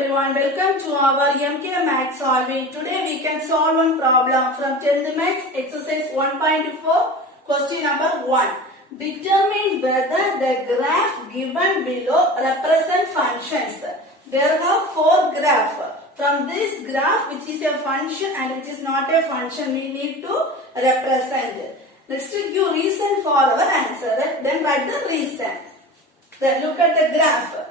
everyone, welcome to our MK Maths solving. Today we can solve one problem from 10th Maths exercise 1.4 question number 1. Determine whether the graph given below represent functions. There are 4 graphs. From this graph, which is a function and which is not a function, we need to represent. Let's give reason for our answer. Then write the reason. Then look at the graph.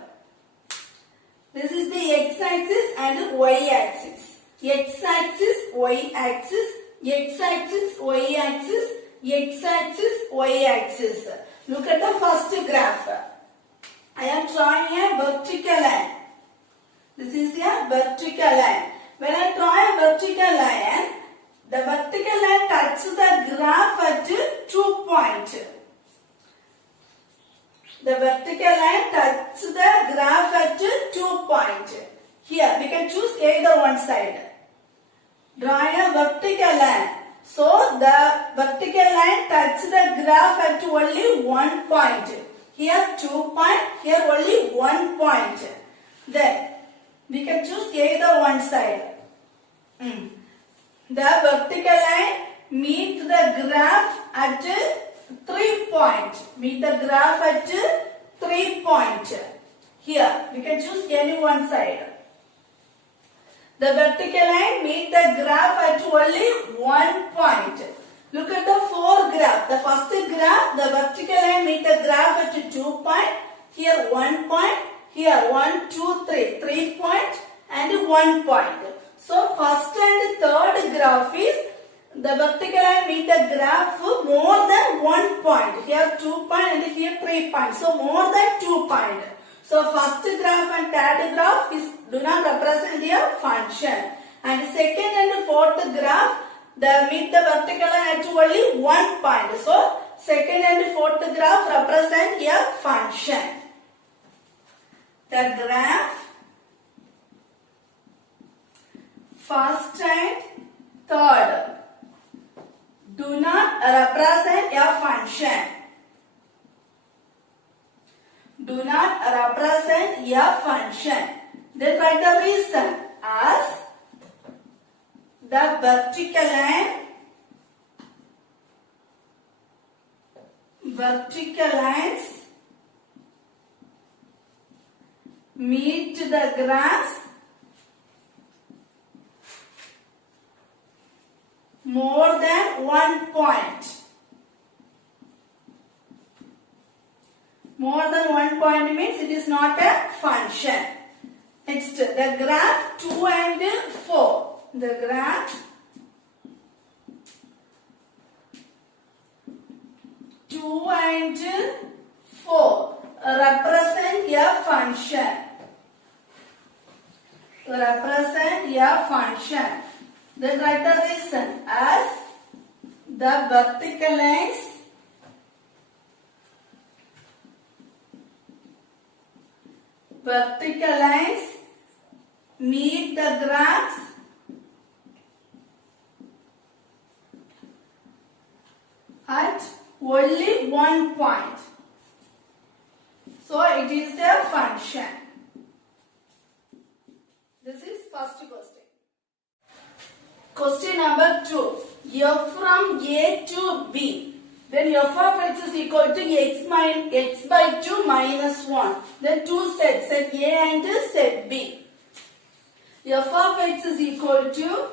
This is the x-axis and y-axis. X-axis, y-axis, x-axis, y-axis, x-axis, y-axis. Look at the first graph. I am drawing a vertical line. This is a vertical line. When I draw a vertical line, the vertical line touches the graph at 2 points. The vertical line touches the graph at 2 points. Here we can choose either one side. Draw a vertical line. So the vertical line touches the graph at only 1 point. Here 2 points, here only 1 point. Then we can choose either one side. The vertical line meet the graph at 3 points. Meet the graph at 3 points. Here we can choose any one side. The vertical line meet the graph at only 1 point. Look at the 4 graph. The first graph, the vertical line meet the graph at 2 points. Here 1 point. Here 1, 2, 3. 3 points and 1 point. So first and third graph is the vertical line meet the graph more than 1 point. Here 2 points and here 3 points. So more than 2 points. So first graph and third graph do not represent their function. And second and fourth graph meet the vertical line at only 1 point. So second and fourth graph represent a function. The graph first and third do not represent a function. Do not represent a function. Then write the reason as the vertical lines meet the graphs more than 1 point. More than 1 point means it is not a function. Next, the graph 2 and 4. The graph 2 and 4 represent a function. Represent a function. Then write the reason as the vertical lines meet the graphs at only 1 point. So it is a function. This is first question. Question number 2. F from A to B. Then f of x is equal to x by 2 minus 1. Then two sets, set A and set B. F of x is equal to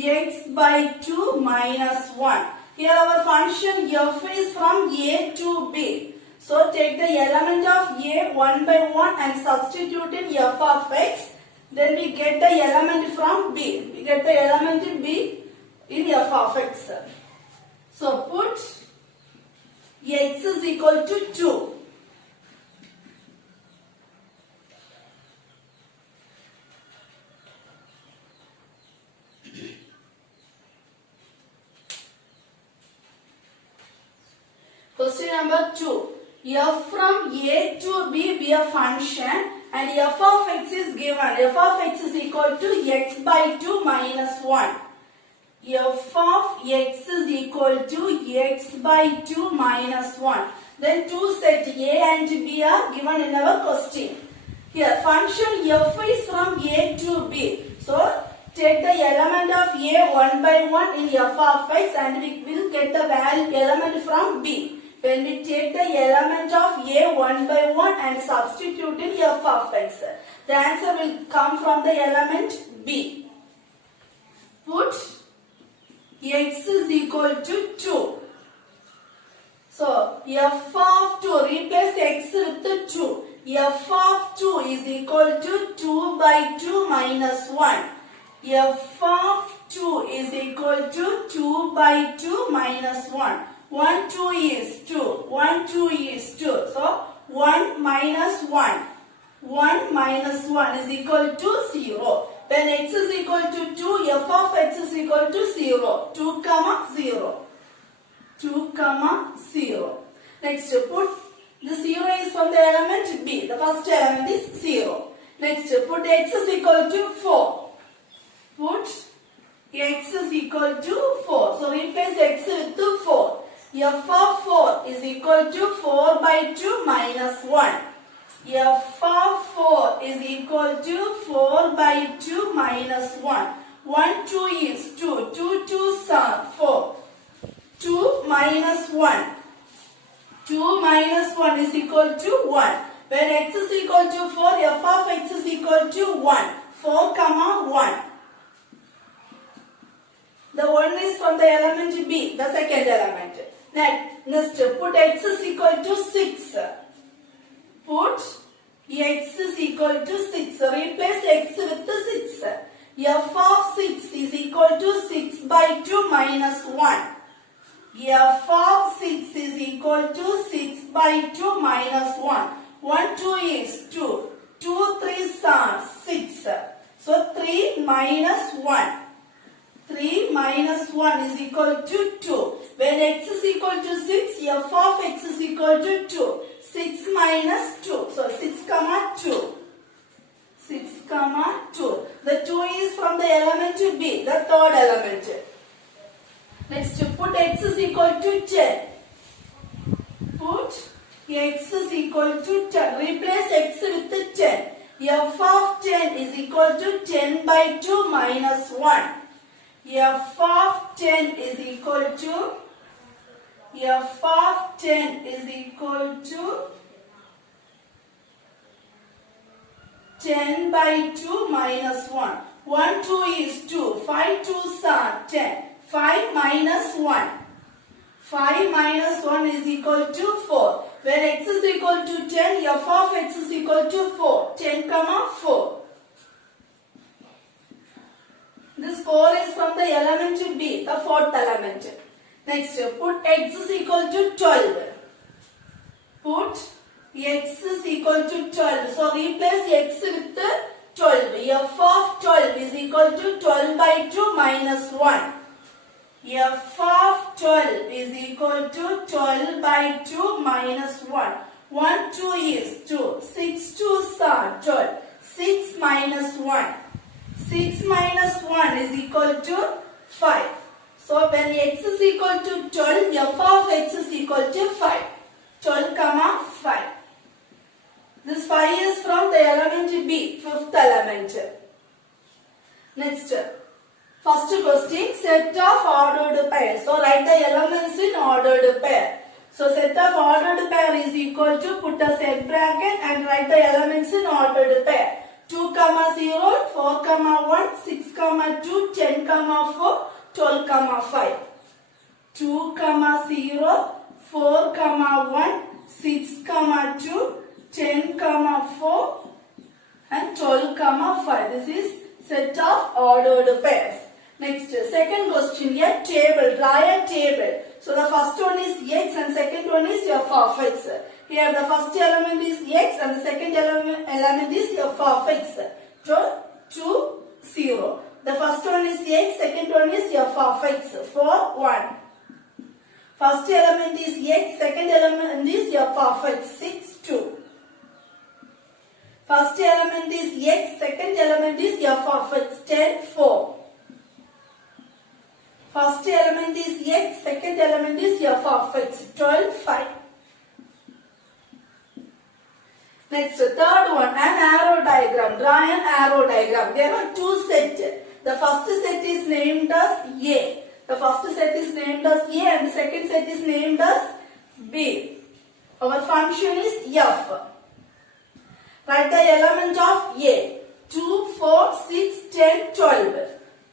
x by 2 minus 1. Here our function f is from A to B. So take the element of A 1 by 1 and substitute in f of x. Then we get the element from B. We get the element in B in f of x. So put x is equal to 2. Question number 2. F from A to B be a function and f of x is given. F of x is equal to x by 2 minus 1. F of x is equal to x by 2 minus 1. Then two sets A and B are given in our question. Here function f is from a to b. So take the element of a one by one in f of x and we will get the value element from b. When we take the element of a one by one and substitute in f of x, the answer will come from the element b. Put x is equal to 2. So f of 2, replace x with the 2. F of 2 is equal to 2 by 2 minus 1. F of 2 is equal to 2 by 2 minus 1. 1, 2 is 2. 1, 2 is 2. So 1 minus 1. 1 minus 1 is equal to 0. When x is equal to 2, f of x is equal to 0. 2 comma 0. 2 comma 0. Next, put the 0 is from the element b. The first element is 0. Next, put x is equal to 4. Put x is equal to 4. So replace x with 4. F of 4 is equal to 4 by 2 minus 1. F of 4 is equal to 4 by 2 minus 1. 1, 2 is 2. 2, 2 are 4. 2 minus 1. 2 minus 1 is equal to 1. When x is equal to 4, f of x is equal to 1. 4 comma 1. The 1 is from the element b, the second element. Next, put x is equal to 6. Put x is equal to 6. Replace x with the 6. F of 6 is equal to 6 by 2 minus 1. F of 6 is equal to 6 by 2 minus 1. 1, 2 is 2. 2, 3 are 6. So 3 minus 1. 3 minus 1 is equal to 2. When x is equal to 6, f of x is equal to 2. 6 minus 2. So 6 comma 2. 6 comma 2. The 2 is from the element b, the third element. Next, put x is equal to 10. Put x is equal to 10. Replace x with the 10. F of 10 is equal to 10 by 2 minus 1. F of 10 is equal to 10 by 2 minus 1. 1, 2 is 2. 5, 2 are 10. 5 minus 1. 5 minus 1 is equal to 4. When x is equal to 10, f of x is equal to 4. 10 comma 4. This 4 is from the element b, the fourth element. Next, put x is equal to 12. Put x is equal to 12. So replace x with the 12. F of 12 is equal to 12 by 2 minus 1. F of 12 is equal to 12 by 2 minus 1. 1, 2 is 2. 6, 2 are 12. 6 minus 1. 6 minus 1 is equal to 5. So when x is equal to 12, f of x is equal to 5. 12 comma 5. This 5 is from the element b, fifth element. Next, first question, set of ordered pairs. So write the elements in ordered pair. So set of ordered pair is equal to, put a set bracket and write the elements in ordered pair. 2 comma 0, 4 comma 1, 6 comma 2, 10 comma 4, 12 comma 5. 2 comma 0, 4 comma 1, 6 comma 2, 10 comma 4 and 12 comma 5. This is set of ordered pairs. Next, second question, a table, draw a table. So the first one is x and second one is f of x. Here the first element is x and the second element is f of x. So 2, 0. The first one is x, second one is f of x. 4, 1. First element is x, second element is f of x. 6, 2. First element is x, second element is f of x. 10, 4. First element is x, second element is f of x. 12, 5. Next, third one, an arrow draw an arrow diagram. There are two sets. The first set is named as A. The first set is named as A and the second set is named as B. Our function is F. Write the element of A. 2, 4, 6, 10, 12.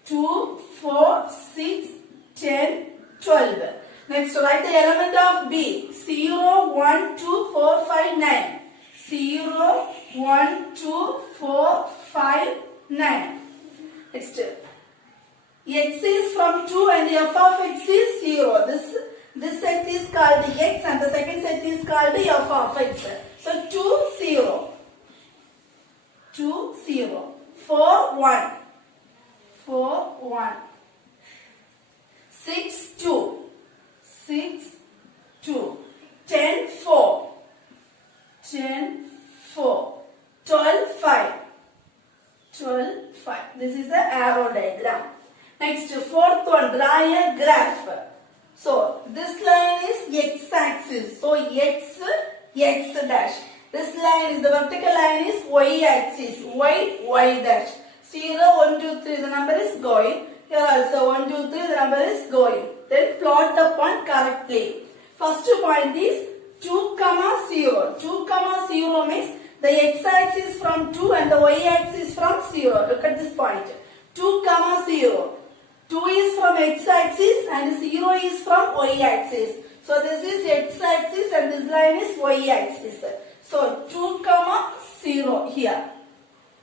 2, 4, 6, 10, 12. Next, write the element of B. 0, 1, 2, 4, 5, 9. 0, 1, 2, 4, 5, 9. Next, X is from 2 and F of X is 0. This set is called X and the second set is called F of X. So 2, 0. 2, 0. 4, 1. 4, 1. 6, 2. 6, 2. 10, 4. 10, 4. 12, 5. 12, 5. This is the arrow diagram. Next, fourth one, draw a graph. So, this line is x-axis. So, x dash. This line is, the vertical line is y-axis. Y dash. 0, 1, 2, 3, the number is going. Here also 1, 2, 3, the number is going. Then plot the point correctly. First point is 2, 0. 2, 0 means the x-axis from 2 and the y-axis from 0. Look at this point. 2, 0. 2 is from x-axis and 0 is from y-axis. So this is x-axis and this line is y-axis. So 2, 0 here.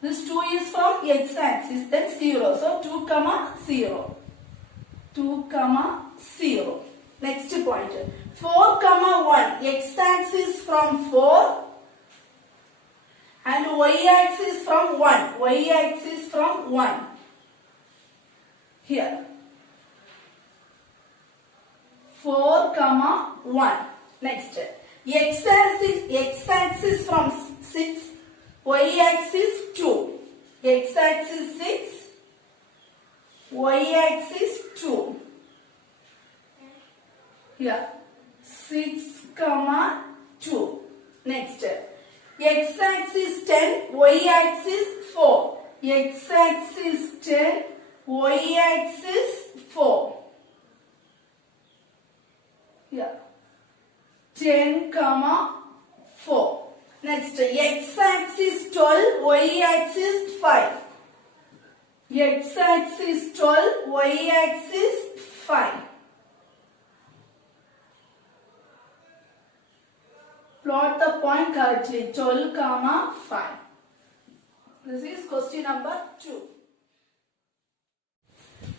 This 2 is from x-axis, then 0. So 2, 0. 2, 0. Next point. 4, 1. X-axis from 4 and y-axis from 1. Y-axis from 1. Here. 4, 1. Next. X-axis from 6. Y-axis 2. X-axis 6. Y-axis 2. Here. 6, 2. Next. X-axis 10. Y-axis 4. X-axis 10. Y-axis 4. Here. 10, 4. Next, x-axis 12, y-axis 5. X-axis 12, y-axis 5. Plot the point correctly. 12, 5. This is question number 2.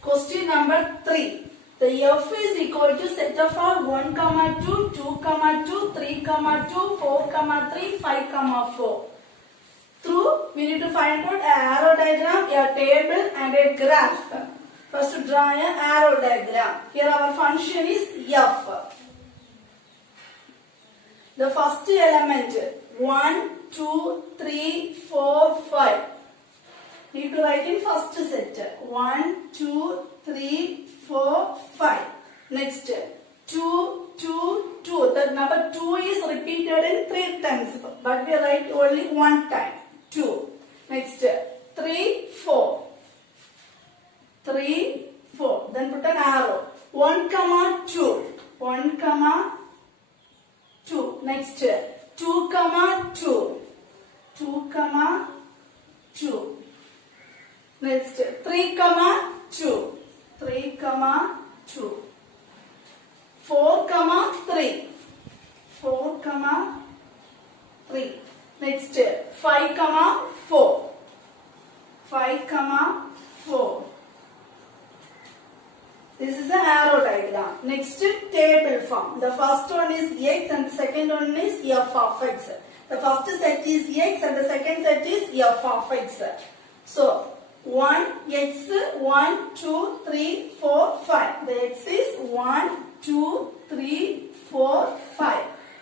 Question number 3. The F is equal to set of all 1, 2, 2, 2, 3, 2, 4, 3, 5, 4. Through, we need to find out an arrow diagram, a table and a graph. First draw an arrow diagram. Here our function is F. The first element 1, 2, 3, 4, 5. Need to write in first set. 1, 2, 3, 4, 5. Next 2, 2, 2. That number 2 is repeated in 3 times, but we write only 1 time. 2. Next 3, 4. 3, 4. Then put an arrow. 1, 2. 1, 2. Next 2, 2. 2, 2. Next 3, 2. 3, 2. 4, 3. 4, 3. Next 5, 4. 5, 4. This is an arrow diagram. Next, table form. The first one is x and the second one is f of x. The first set is x and the second set is f of x. So 1, x, 1, 2, 3, 4, 5. The x is 1, 2, 3, 4, 5.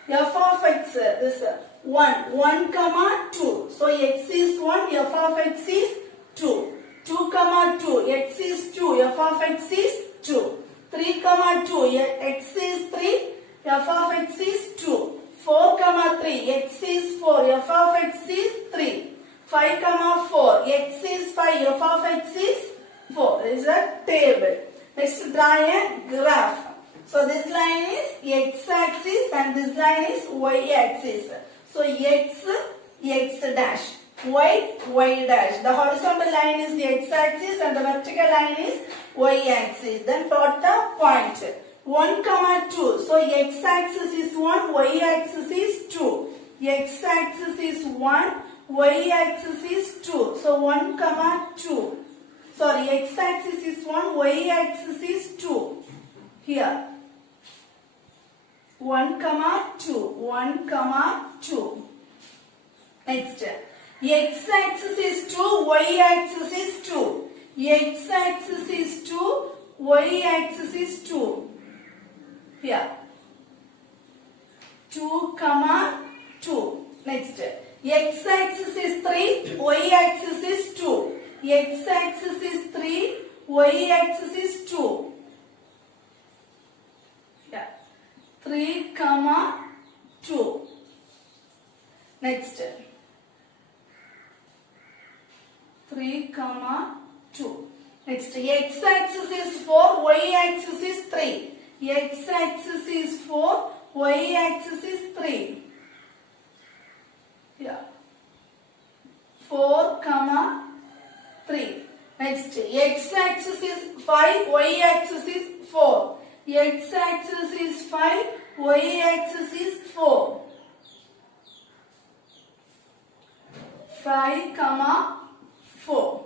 F of x, this 1, 2. So x is 1, f of x is 2. 2, 2, x is 2, f of x is 2. 3, 2, x is 3, f of x is 2. 4, 3, x is 4, f of x is 3. 5 comma 4. X is 5. F of X is 4. This is a table. Next, draw a graph. So this line is X axis and this line is Y axis. So X, X dash. Y, Y dash. The horizontal line is the X axis and the vertical line is Y axis. Then plot the point. 1 comma 2. So X axis is 1, Y axis is 2. X axis is 1, Y axis is 2. So 1 comma 2. Sorry, X axis is 1, Y axis is 2. Here. 1 comma 2. 1 comma 2. Next. X axis is 2, Y axis is 2. X axis is 2, Y axis is 2. Here. 2 comma 2. Next. X axis is 3, Y axis is 2. X axis is 3, Y axis is 2. Yeah. 3 comma 2. Next. 3 comma 2. Next. X axis is 4, Y axis is 3. X axis is 4, Y axis is 3. Yeah. 4 comma 3. Next, X axis is 5, Y axis is 4. X axis is 5, Y axis is 4. 5 comma 4.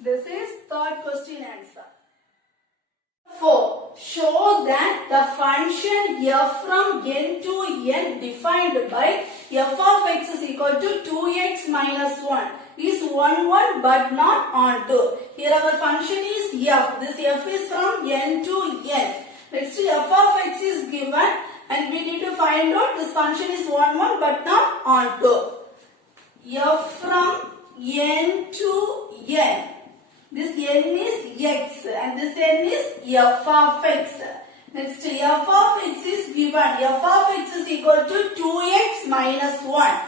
This is third question answer. 4. Show that the function f from n to n defined by f of x is equal to 2x minus 1 is 1 1 but not onto. Here our function is f. This f is from n to n. Next f of x is given and we need to find out this function is 1 1 but not onto. F from n to n. This n is x and this n is f of x. Next, f of x is given. F of x is equal to 2x minus 1.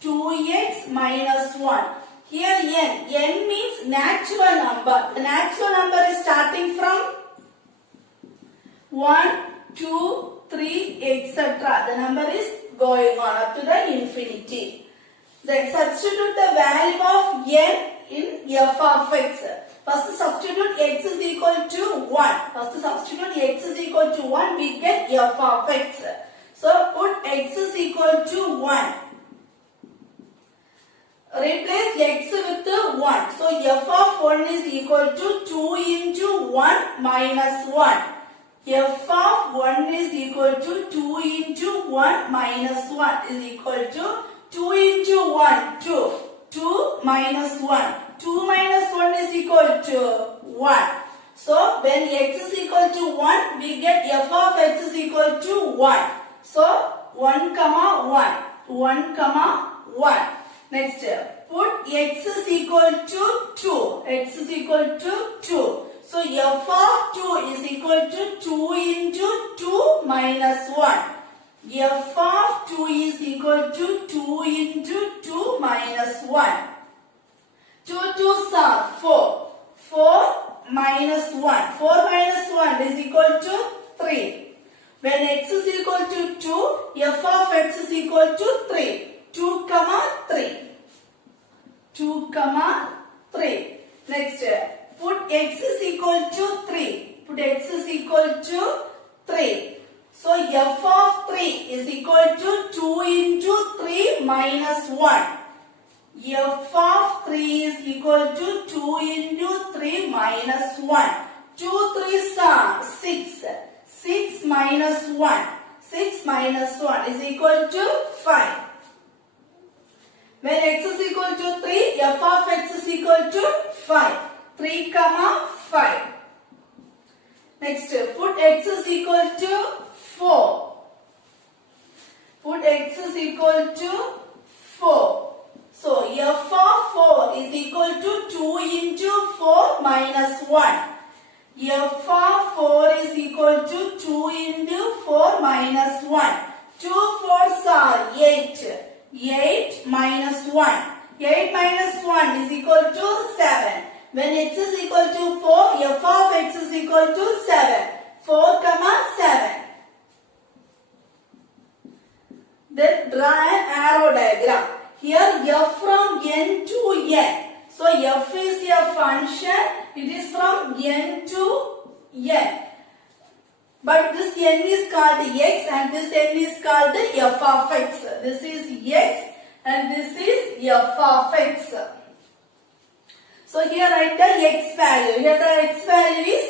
2x minus 1. Here n means natural number. The natural number is starting from 1, 2, 3, etc. The number is going on up to the infinity. Then substitute the value of n in f of x. First substitute x is equal to 1. First substitute x is equal to 1. We get f of x. So put x is equal to 1. Replace x with 1. So f of 1 is equal to 2 into 1 minus 1. F of 1 is equal to 2 into 1 minus 1 is equal to 2 into 1, 2. 2 minus 1. 2 minus 1 is equal to 1. So when x is equal to 1, we get f of x is equal to 1. So 1 comma 1. 1 comma 1. Next, put x is equal to 2. X is equal to 2. So f of 2 is equal to 2 into 2 minus 1. F of 2 is equal to 2 into 2 minus 1. 2 2s are 4. 4 minus 1. 4 minus 1 is equal to 3. When x is equal to 2, f of x is equal to 3. 2 comma 3. 2 comma 3. Next, put x is equal to 3. Put x is equal to 3. So f of 3 is equal to 2 into 3 minus 1. F of 3 is equal to 2 into 3 minus 1. 2 3s are 6. 6 minus 1. 6 minus 1 is equal to 5. When x is equal to 3, f of x is equal to 5. 3 comma 5. Next, put x is equal to 4. Put x is equal to 4. So, f of 4 is equal to 2 into 4 minus 1. F of 4 is equal to 2 into 4 minus 1. 2 4s are 8. 8 minus 1. 8 minus 1 is equal to 7. When x is equal to 4, f of x is equal to 7. 4 comma 7. Then draw an arrow diagram. Here f from n to n. So f is a function. It is from n to n. But this n is called x and this n is called f of x. This is x and this is f of x. So here write the x value. Here the x value is,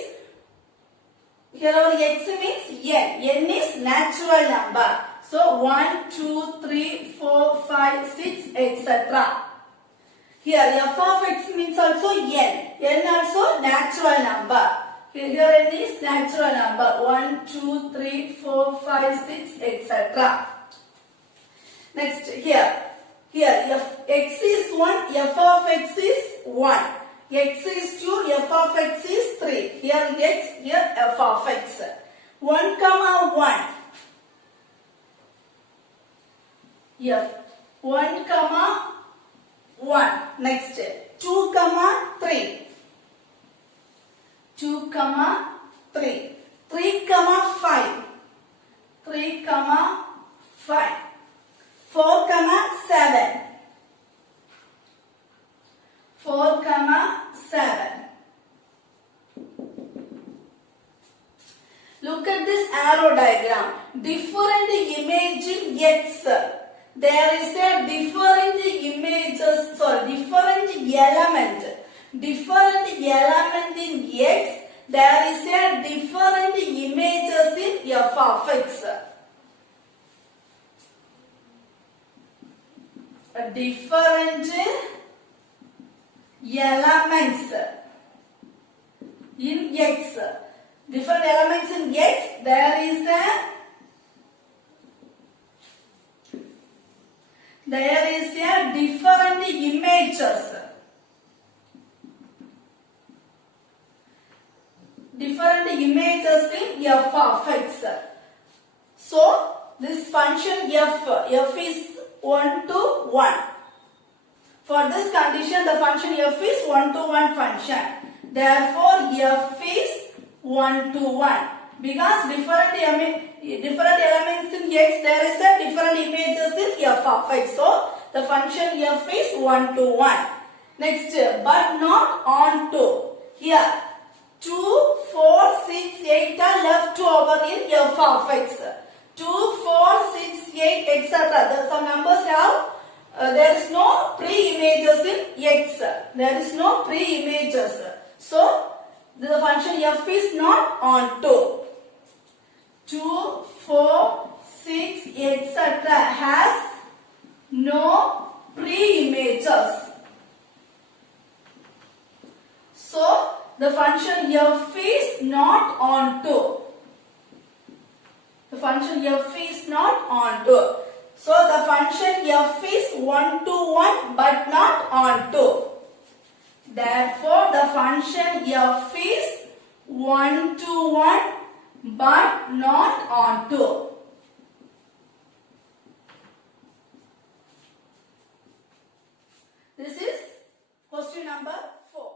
here our x means n. N is natural number. So 1, 2, 3, 4, 5, 6, etc. Here f of x means also n. N also natural number. Here n is natural number. 1, 2, 3, 4, 5, 6, etc. Next here. Here f x is 1, f of x is 1. X is 2, f of x is 3. Here x, here f of x. 1 comma 1. F 1 comma 1. Next 2 comma 3. 2 comma 3. 3 comma 5. 3 comma 5. 4 comma 7. 4 comma 7. Look at this arrow diagram. Different image in x. There is a different images, sorry, different element. Different element in x. There is a different images in f of x. A different elements in x. Different elements in x. There is a different images. Different images in f of x. So this function f is 1 to 1. For this condition, the function f is 1 to 1 function. Therefore, f is 1 to 1. Because different elements in x, there is a different images in f of x. So the function f is 1 to 1. Next, but not on to. Here, 2, 4, 6, 8 are left over in f of x. 2, 4, 6, 8, etc. Some numbers have, there is no pre-images in x. There is no pre-images. So, the function f is not on to. 2, 4, 6, etc. has no pre-images. So, the function f is not on to. The function f is not on to. So, the function f is 1 to 1 but not on to. Therefore, the function f is 1 to 1 but not on to. This is question number 4.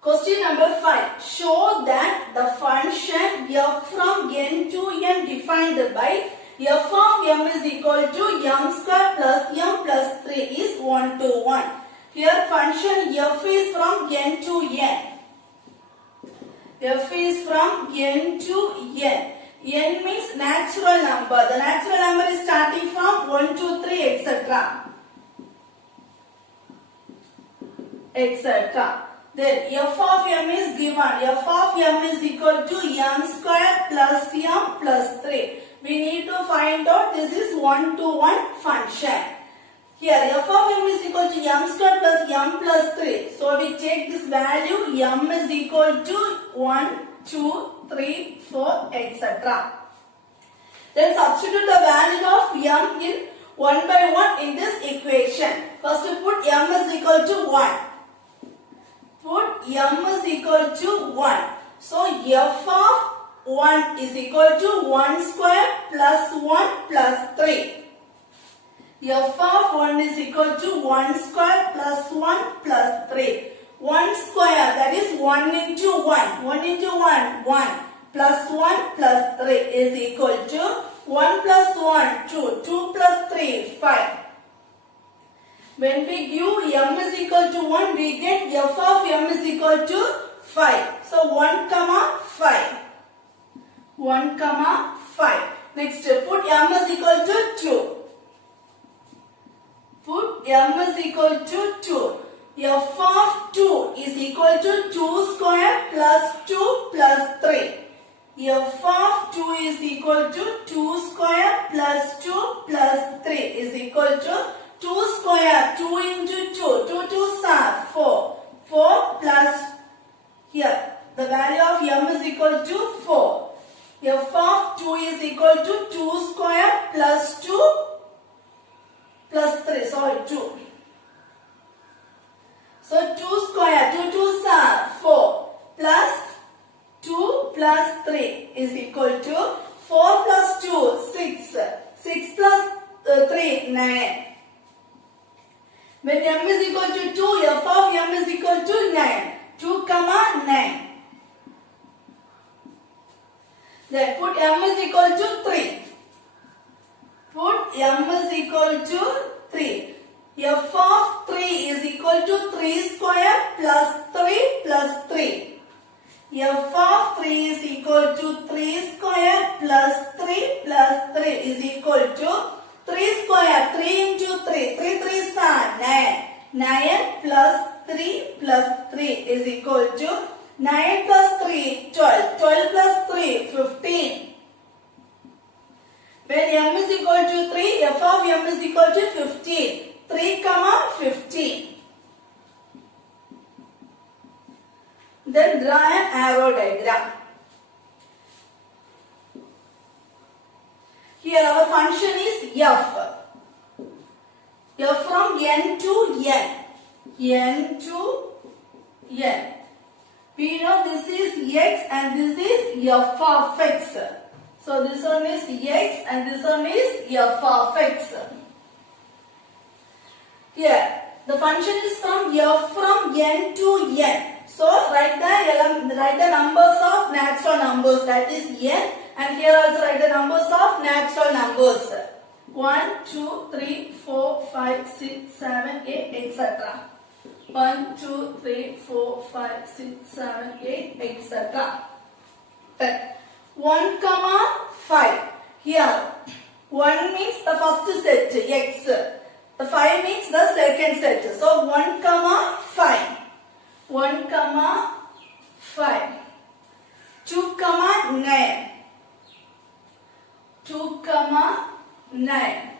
Question number 5. Show that the function f from n to n defined by f of m is equal to m square plus m plus 3 is 1 to 1. Here function f is from n to n. F is from n to n. N means natural number. The natural number is starting from 1, 2, 3, etc. etc. Then f of m is given. F of m is equal to m square plus m plus 3. We need to find out this is 1 to 1 function. Here f of m is equal to m square plus m plus 3. So we take this value m is equal to 1, 2, 3, 4, etc. Then substitute the value of m in 1 by 1 in this equation. First we put m is equal to 1. Put m is equal to 1. So f of 1 is equal to 1 square plus 1 plus 3. f of 1 is equal to 1 square plus 1 plus 3. 1 square, that is 1 into 1. 1 into 1, 1. Plus 1 plus 3 is equal to 1 plus 1, 2. 2 plus 3, 5. When we give m is equal to 1, we get f of m is equal to 5. So 1 comma 5. 1 comma 5. Next, put m is equal to 2. Put m is equal to 2. F of 2 is equal to 2 square plus 2 plus 3. F of 2 is equal to 2 square plus 2 plus 3 is equal to 2 square, 2 into 2, 2 2s are 4. 4 plus, here, the value of m is equal to 4. F of 2 is equal to 2 square plus 2 plus 3, sorry, 2. So 2 square, 2 2s are 4 plus 2 plus 3 is equal to 4 plus 2, 6. 6 plus 3, 9. When m is equal to 2, f of m is equal to 9. 2 comma 9. Then put m is equal to 3. Put m is equal to 3. F of 3 is equal to 3 square plus 3 plus 3. F of 3 is equal to 3 square plus 3 plus 3 is equal to 3 square, 3 into 3, 3 3s are 9. 9 plus 3 plus 3 is equal to 9 plus 3, 12. 12 plus 3, 15. When m is equal to 3, f of m is equal to 15. 3 comma 15. Then draw an arrow diagram. Here our function is f. F from n to n. N to n. We know this is x and this is f of x. So this one is x and this one is f of x. Here the function is from f from n to n. So write the numbers of natural numbers, that is n, and here also write the numbers of natural numbers. 1, 2, 3, 4, 5, 6, 7, 8, etc. 1, 2, 3, 4, 5, 6, 7, 8, etc. Then 1 comma 5. Here 1 means the first set x. The 5 means the second set. So 1 comma 5. 1 comma 5. 2 comma 9. 2 comma 9.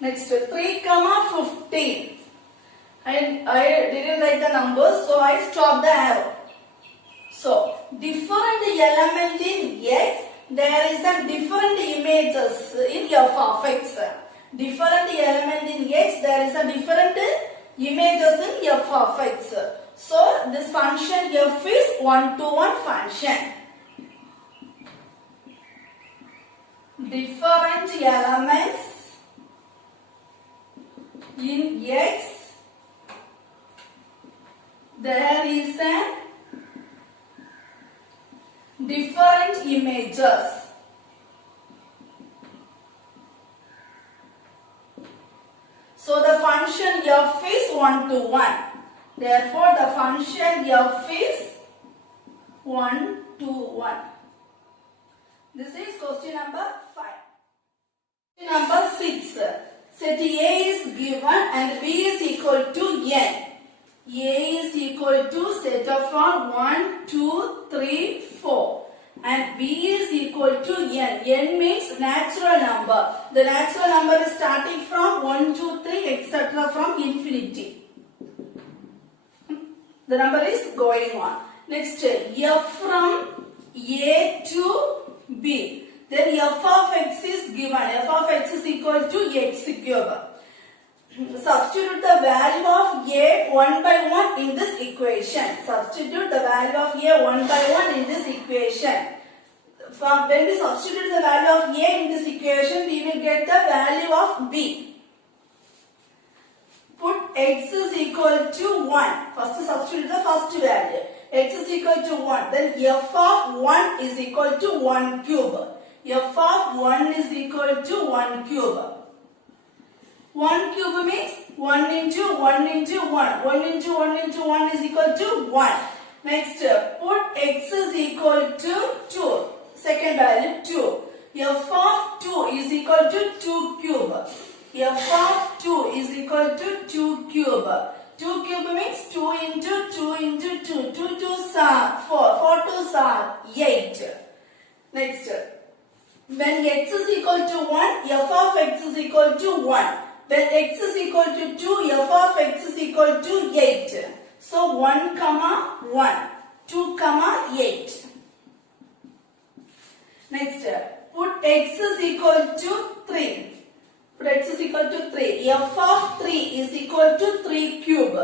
Next 3 comma 15. I didn't write the numbers, so I stopped the arrow. So different element in x, there is a different images in f of x. Different element in x, there is a different images in f of x. So this function f is one-to-one function. Different elements in x, there is a different images. So the function f is 1 to 1. Therefore the function f is 1 to 1. This is question number 5. Question number 6. Set A is given and B is equal to n. A is equal to set of form 1, 2, 3, 4. And B is equal to n. N means natural number. The natural number is starting from 1, 2, 3, etc. from infinity. The number is going on. Next, f from A to B. Then f of x is given. F of x is equal to x cube. Substitute the value of a 1 by 1 in this equation. Substitute the value of a 1 by 1 in this equation. when we substitute the value of a in this equation, we will get the value of b. Put x is equal to 1. First substitute the first value. X is equal to 1. Then f of 1 is equal to 1 cube. F of 1 is equal to 1 cube. 1 cube means 1 into 1 into 1. 1 into 1 into 1 is equal to 1. Next, put x is equal to 2. Second value 2. F of 2 is equal to 2 cube. F of 2 is equal to 2 cube. 2 cube means 2 into 2 into 2. 2 2s are 4. 4 2s are 8. Next, when x is equal to 1, f of x is equal to 1. When x is equal to 2, f of x is equal to 8. So 1 comma 1, 2 comma 8. Next, put x is equal to 3. Put x is equal to 3. F of 3 is equal to 3 cube.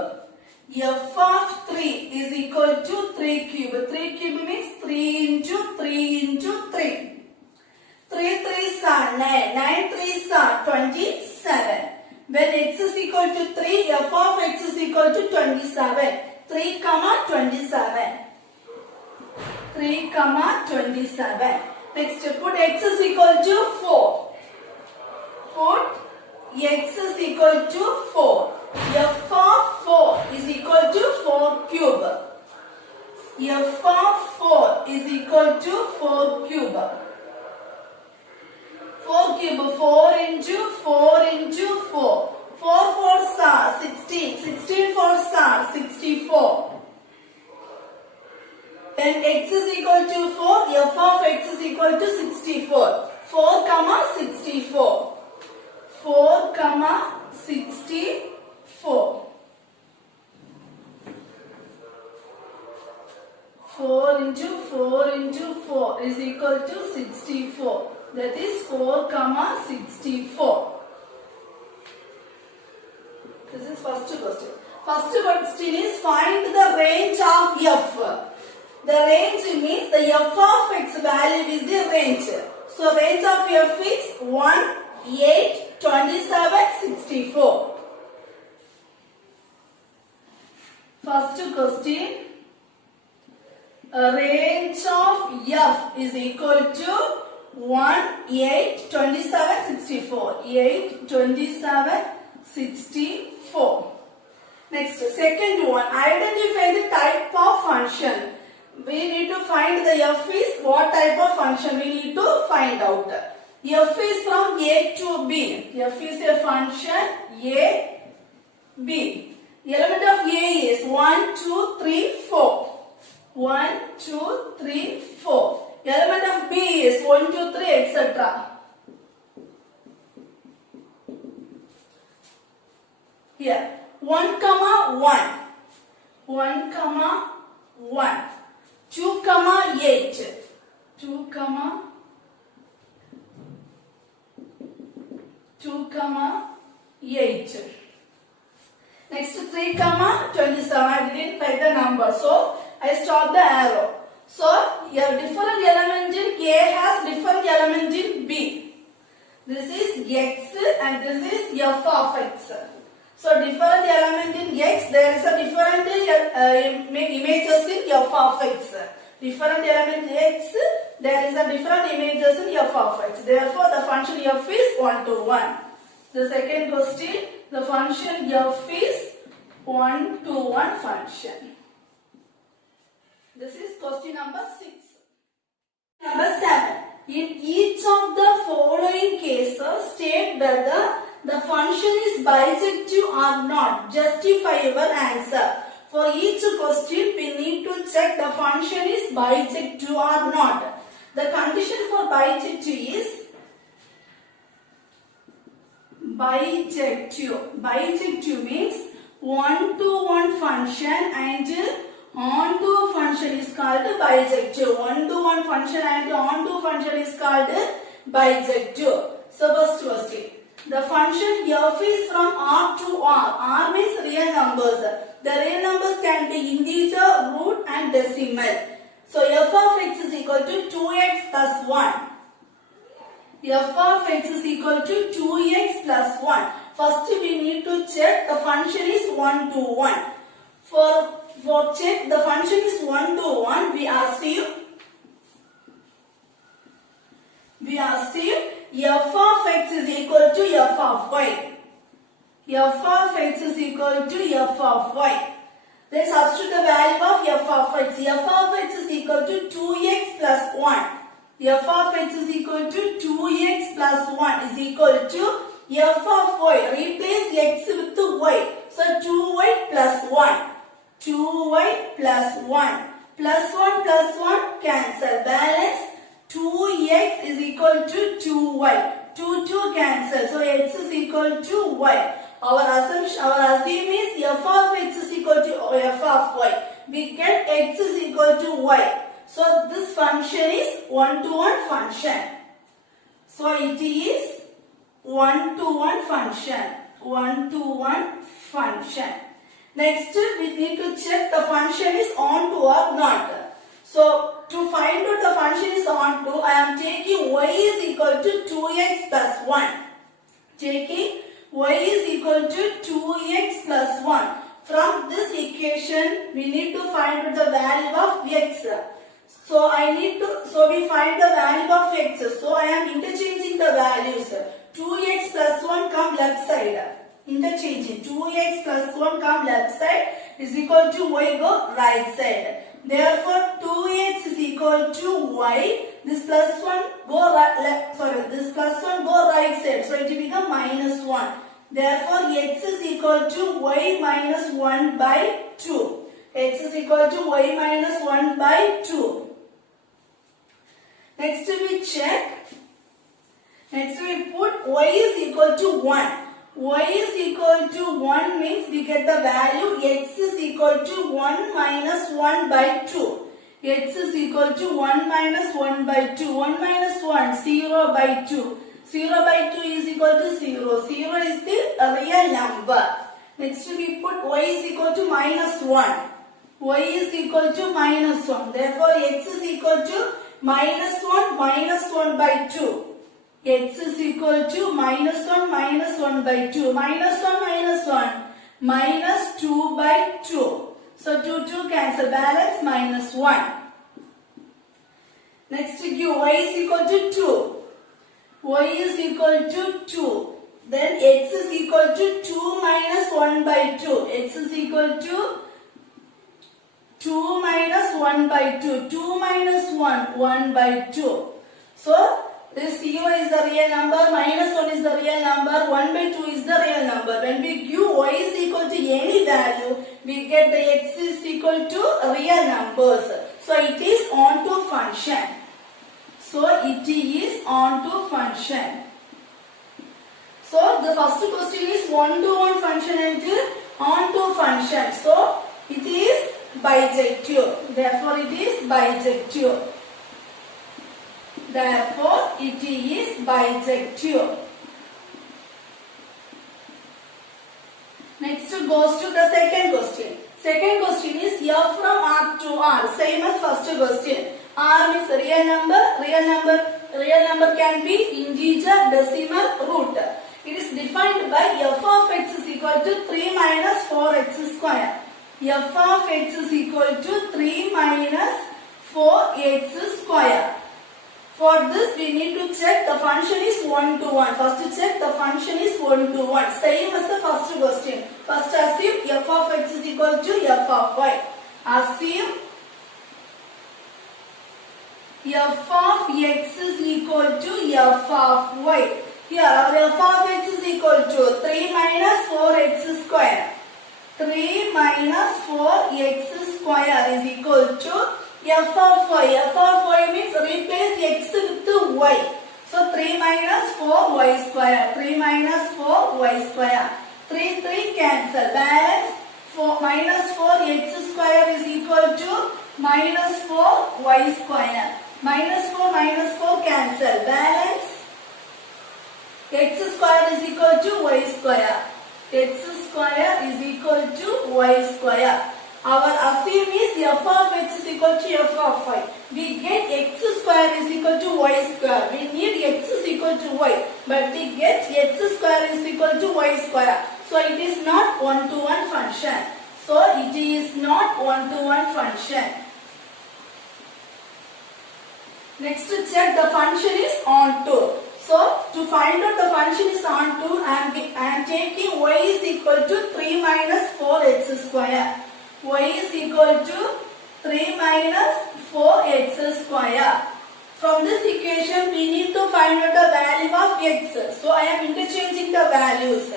F of 3 is equal to 3 cube. 3 cube means 3 into 3 into 3. 3 3s are 9. 9 3s are 27. When x is equal to 3, f of x is equal to 27. 3 comma 27. 3 comma 27. Next, put x is equal to 4. Put x is equal to 4. F of 4 is equal to 4 cube. F of 4 is equal to 4 cube. 4 cube, 4 into 4 into 4. 4 4s are 16. 16 4s are 64. When x is equal to 4, f of x is equal to 64. 4 comma 64. 4 comma 64. 4 into 4 into 4 is equal to 64. That is 4 comma 64. This is first question. First question is find the range of f. The range means the f of x value is the range. So range of f is 1, 8, 27, 64. First question. Range of f is equal to 1, 8, 27, 64. 8, 27, 64. Next, second one. Identify the type of function. We need to find the f is what type of function we need to find out. F is from a to b. F is a function a, b. The element of a is 1, 2, 3, 4. 1, 2, 3, 4. The element of b is 1, 2, 3, etc. Here 1 comma 1. 1 comma 1. 2 comma 8. 2 comma 8. Next 3 comma 27. I didn't write the number, so I stopped the arrow. So your different element in A has different element in B. This is x and this is f of x. So different element in x, there is a different images in f of x. Different element in x, there is a different images in f of x. Therefore, the function f is 1 to 1. The second question, the function f is 1 to 1 function. This is question number 6. Number 7. In each of the following cases, state whether the function is bijective or not. Justify your answer. For each question, we need to check the function is bijective or not. The condition for bijective is bijective. Bijective means 1 to 1 function and on to function is called bijective. 1 to 1 function and on to function is called bijective. So first question. The function f is from R to R. R means real numbers. The real numbers can be integer, root and decimal. So f of x is equal to 2x plus 1. F of x is equal to 2x plus 1. First we need to check the function is 1 to 1. For check the function is 1 to 1, we assume f of x is equal to f of y. F of x is equal to f of y. Then substitute the value of f of x. F of x is equal to 2x plus 1. F of x is equal to 2x plus 1 is equal to f of y. Replace x with y. So 2y plus 1. 2y plus 1. Plus 1 cancel. Balance 2x is equal to 2y. 2 cancel. So x is equal to y. Our assumption is f of x is equal to f of y. We get x is equal to y. So this function is 1 to 1 function. So it is 1 to 1 function. 1 to 1 function. Next we need to check the function is on to or not. So to find out the function is on to, I am taking y is equal to 2x plus 1. Taking y is equal to 2x plus 1. From this equation, we need to find out the value of x. So we find the value of x. So I am interchanging the values. 2x plus 1 come left side. Interchanging. 2x plus 1 come left side is equal to y go right side. Therefore, 2x is equal to y. This plus 1 go this plus 1 go right side. So it will become minus 1. Therefore, x is equal to y minus 1 by 2. X is equal to y minus 1 by 2. Next we check. Next we put y is equal to 1. Y is equal to 1 means we get the value x is equal to 1 minus 1 by 2. X is equal to 1 minus 1 by 2. 1 minus 1, 0 by 2. 0 by 2 is equal to 0. 0 is the real number. Next we put y is equal to minus 1. Y is equal to minus 1. Therefore x is equal to minus 1 by 2. X is equal to minus 1 by 2. Minus 1 minus 2 by 2. So 2 cancel. Balance minus 1. Next give y is equal to 2. Y is equal to 2. Then x is equal to 2 minus 1 by 2. X is equal to 2 minus 1 by 2. 2 minus 1 by 2. So this 0 is the real number, minus 1 is the real number, 1 by 2 is the real number. When we give y is equal to any value, we get the x is equal to real numbers. So it is onto function. So it is onto function. So the first question is 1 to 1 function and onto function. So it is bijective. Therefore it is bijective. Therefore, it is bijective. Next goes to the second question. Second question is f from R to R. Same as first question. R means real number. Real number can be integer, decimal, root. It is defined by f of x is equal to 3 minus 4x square. F of x is equal to 3 minus 4x square. For this we need to check the function is 1 to 1. First check the function is 1 to 1. Same as the first question. First assume f of x is equal to f of y. Assume f of x is equal to f of y. Here our f of x is equal to 3 minus 4x square. 3 minus 4x square is equal to f of y. F of y means replace x with y. So 3 minus 4y square. 3 minus 4y square. 3 cancel. Balance minus 4x square is equal to minus 4y square. Minus 4 cancel. Balance x square is equal to y square. X square is equal to y square. Our assume is f of x is equal to f of y. We get x square is equal to y square. We need x is equal to y, but we get x square is equal to y square. So it is not one-to-one function. So it is not one-to-one function. Next, check the function is onto. So to find out the function is onto, I am taking y is equal to 3 minus 4x square. Y is equal to 3 minus 4x square. From this equation, we need to find out the value of x. So I am interchanging the values.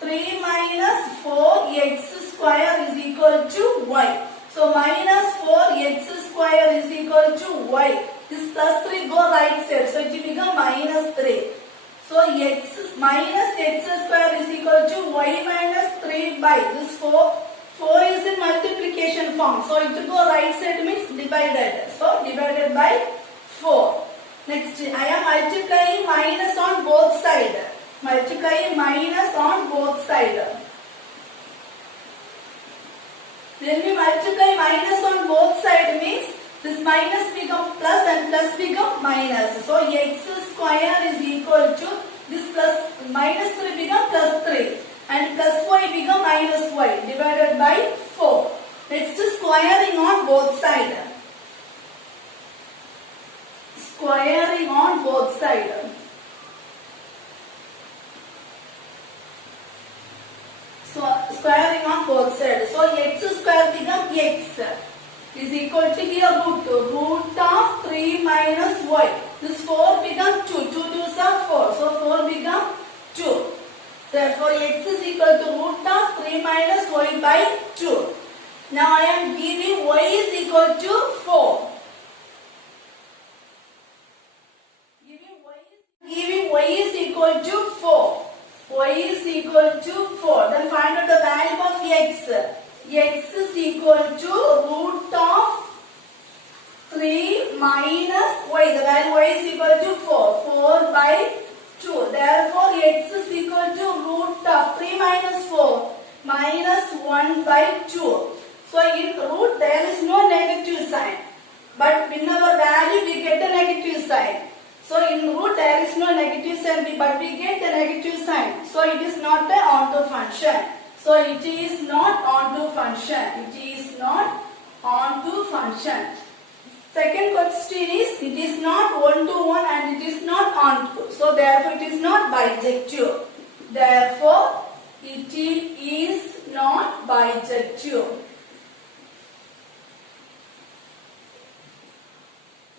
3 minus 4x square is equal to y. So minus 4x square is equal to y. This plus 3 go right side. So it will become minus 3. So x minus x square is equal to y minus 3 by this 4. 4 is in multiplication form. So it will go right side means divided. So divided by 4. Next, I am multiplying minus on both sides. Multiplying minus on both sides. When we multiply minus on both sides means this minus become plus and plus become minus. So x square is equal to this plus minus 3 become plus 3 and plus y become minus y divided by 4. Next, squaring on both sides. Squaring on both sides. So squaring on both sides. So x square become x is equal to here root of 3 minus y. This 4 become 2. 2 2s are 4. So 4 become 2. Therefore x is equal to root of 3 minus y by 2. Now I am giving y is equal to 4. Giving y is equal to 4. Y is equal to 4. Then find out the value of x. X is equal to root of 3 minus y. The value y is equal to 4. 4 by 2. Therefore, x is equal to root of 3 minus 4 minus 1 by 2. So, in root there is no negative sign. But in our value we get the negative sign. So, in root there is no negative sign but we get the negative sign. So, it is not an onto function. So, it is not onto function. It is not onto function. Second question is, it is not one-to-one and it is not onto. So, therefore, it is not bijective. Therefore, it is not bijective.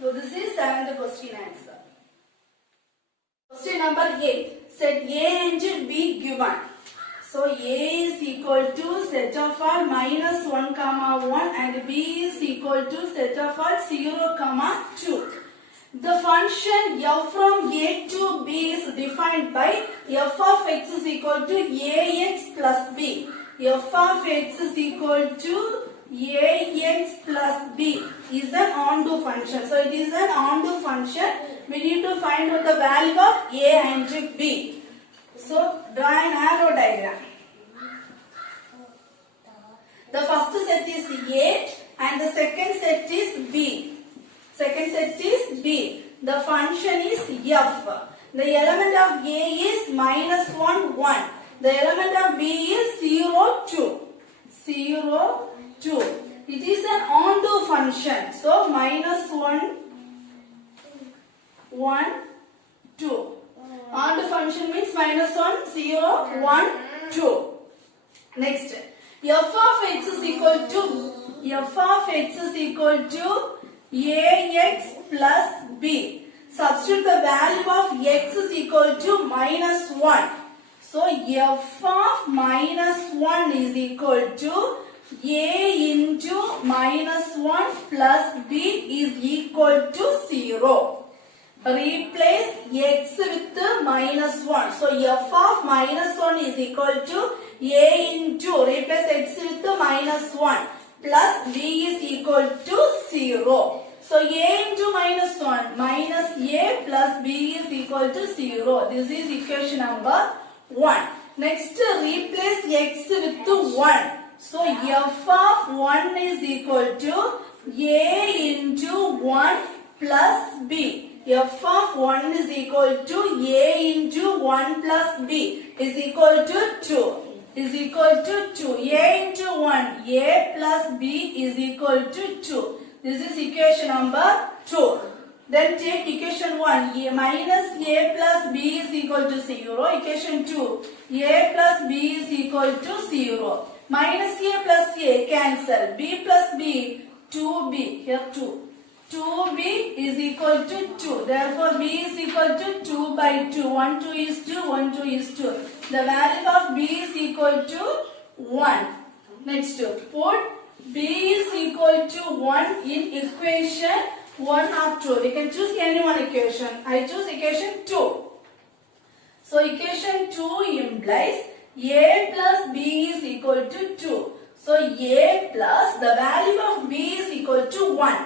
So, this is 7th question answer. Question number 8. Set A and B given. So, A is equal to set of all minus 1 comma 1 and B is equal to set of all 0 comma 2. The function f from A to B is defined by f of x is equal to ax plus b. F of x is equal to ax plus b is an onto function. So, it is an onto function. We need to find out the value of A and B. So, draw an arrow diagram. The first set is A and the second set is B. Second set is B. The function is f. The element of A is minus 1, 1. The element of B is 0, 2. 0, 2. It is an onto function. So, minus 1, 1, 2. Onto function means minus 1, 0, 1, 2. Next, f of x is equal to ax plus b. Substitute the value of x is equal to minus 1. So, f of minus 1 is equal to a into minus 1 plus b is equal to 0. Replace x with minus 1. So, f of minus 1 is equal to a into, replace x with minus 1 plus b is equal to 0. So, a into minus 1 minus a plus b is equal to 0. This is equation number 1. Next, replace x with 1. So f of 1 is equal to a into 1 plus b. F of 1 is equal to a into 1 plus b is equal to 2. Is equal to 2. A into 1, a plus b is equal to 2. This is equation number 2. Then take equation 1, a minus a plus b is equal to 0. Equation 2, a plus b is equal to 0. Minus a plus a cancel. B plus b, 2b, here 2. 2b is equal to 2. Therefore, b is equal to 2 by 2. 1, 2 is 2, 1, 2 is 2. The value of b is equal to 1. Next, put b is equal to 1 in equation 1 or 2. We can choose any one equation. I choose equation 2. So, equation 2 implies a plus b is equal to 2. So, a plus the value of b is equal to 1.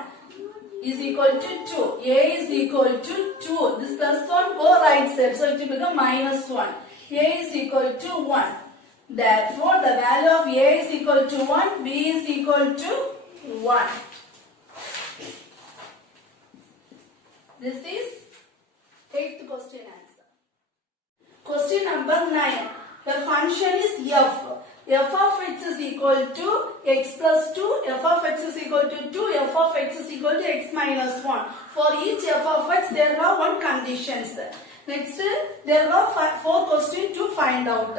Is equal to 2. A is equal to 2. This plus 1 go right side. So, it will become minus 1. A is equal to 1. Therefore, the value of a is equal to 1. B is equal to 1. This is 8th question answer. Question number 9. The function is f. F of x is equal to x plus 2, f of x is equal to 2, f of x is equal to x minus 1. For each f of x, there are 1 conditions. Next, there are 4 questions to find out.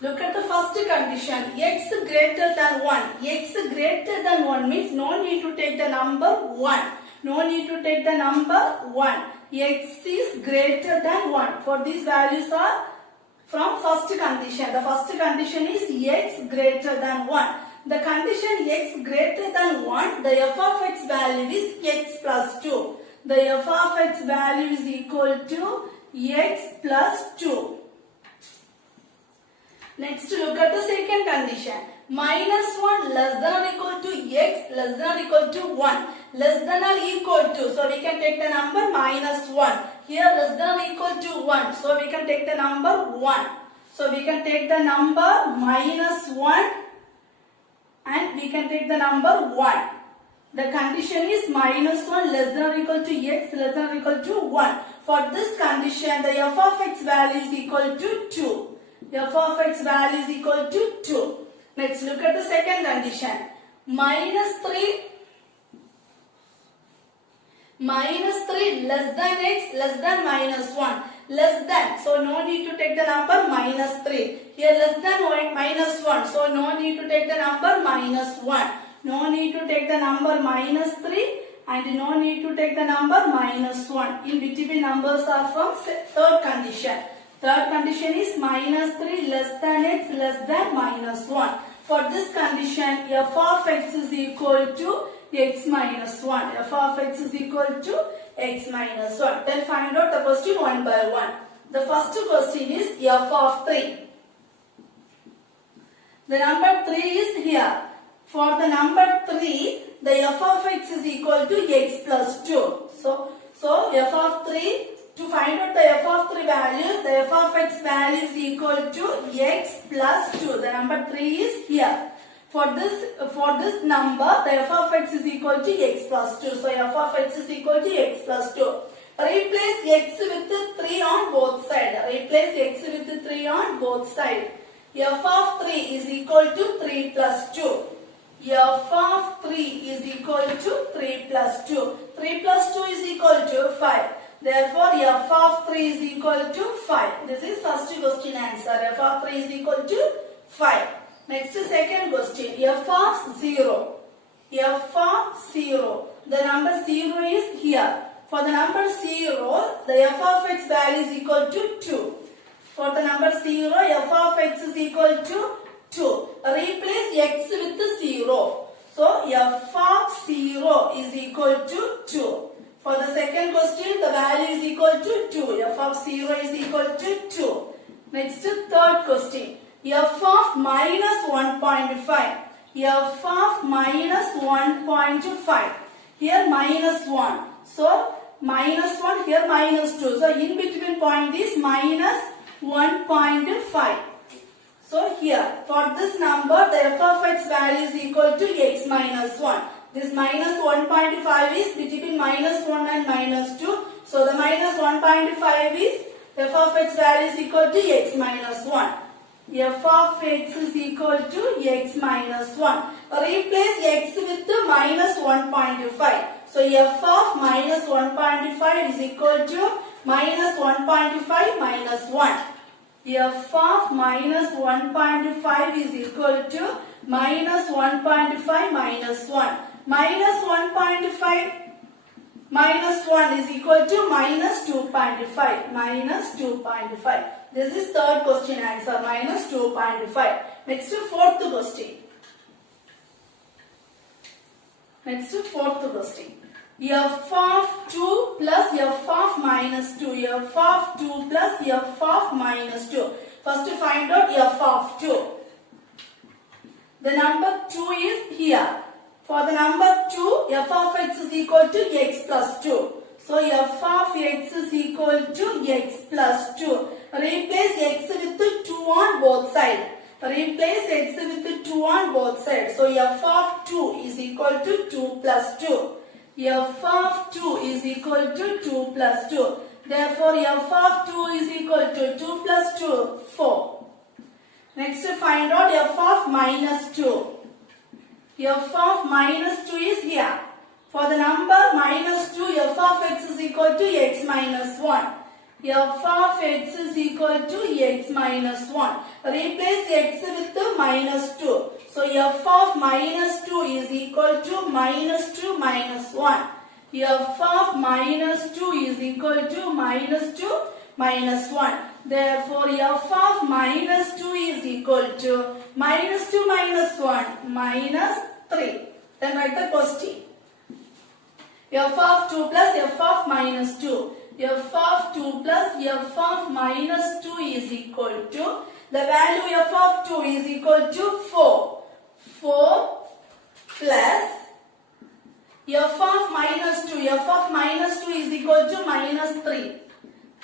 Look at the first condition, x greater than 1. X greater than 1 means no need to take the number 1. No need to take the number 1. X is greater than 1. For these values are from first condition. The first condition is x greater than 1. The condition x greater than 1, the f of x value is x plus 2. The f of x value is equal to x plus 2. Next, look at the second condition. Minus 1 less than or equal to x less than or equal to 1. Less than or equal to. So, we can take the number minus 1. Here less than or equal to 1. So, we can take the number 1. So, we can take the number minus 1 and we can take the number 1. The condition is minus 1 less than or equal to x less than or equal to 1. For this condition, the f of x value is equal to 2. F of x value is equal to 2. Next, look at the second condition. Minus 3 less than x less than minus 1. Less than. So, no need to take the number minus 3. Here less than minus 1. So, no need to take the number minus 1. No need to take the number minus 3 and no need to take the number minus 1. In between numbers are from third condition. Third condition is minus 3 less than x less than minus 1. For this condition, f of x is equal to x minus 1. F of x is equal to x minus 1. Then find out the question one by one. The first question is f of 3. The number 3 is here. For the number 3, the f of x is equal to x plus 2. So f of 3, to find out the f of 3 value, the f of x value is equal to x plus 2. The number 3 is here. For this number, the f of x is equal to x plus 2. So, f of x is equal to x plus 2. Replace x with 3 on both sides. Replace x with 3 on both sides. F of 3 is equal to 3 plus 2. F of 3 is equal to 3 plus 2. 3 plus 2 is equal to 5. Therefore, f of 3 is equal to 5. This is first question answer. F of 3 is equal to 5. Next, second question. F of 0. F of 0. The number 0 is here. For the number 0, the f of x value is equal to 2. For the number 0, f of x is equal to 2. Replace x with 0. So, f of 0 is equal to 2. For the second question, the value is equal to 2. F of 0 is equal to 2. Next, third question. F of minus 1.5. F of minus 1.5. Here minus 1. So, minus 1, here minus 2. So, in between point is minus 1.5. So here, for this number, the f of x value is equal to x minus 1. This minus 1.5 is between minus 1 and minus 2. So the minus 1.5 is f of x value is equal to x minus 1. F of x is equal to x minus 1. Replace x with the minus 1.5. So f of minus 1.5 is equal to minus 1.5 minus 1. F of minus 1.5 is equal to minus 1.5 minus 1. Minus 1.5 minus 1 is equal to minus 2.5. Minus 2.5. This is third question answer, minus 2.5. Next, fourth question. Next, fourth question. F of 2 plus f of minus 2. F of 2 plus f of minus 2. First find out f of 2. The number 2 is here. For the number 2, f of x is equal to x plus 2. So f of x is equal to x plus 2. Replace x with 2 on both sides. Replace x with 2 on both sides. So f of 2 is equal to 2 plus 2. F of 2 is equal to 2 plus 2. Therefore, f of 2 is equal to 2 plus 2, 4. Next, find out f of minus 2. F of minus 2 is here. For the number minus 2, f of x is equal to x minus 1. F of x is equal to x minus 1. Replace x with the minus 2. So f of minus 2 is equal to minus 2 minus 1. F of minus 2 is equal to minus 2 minus 1. Therefore, f of minus 2 is equal to minus 2 minus 1 minus 3. Then write the question. F of 2 plus f of minus 2. F of 2 plus f of minus 2 is equal to, the value f of 2 is equal to 4. 4 plus f of minus 2. F of minus 2 is equal to minus 3.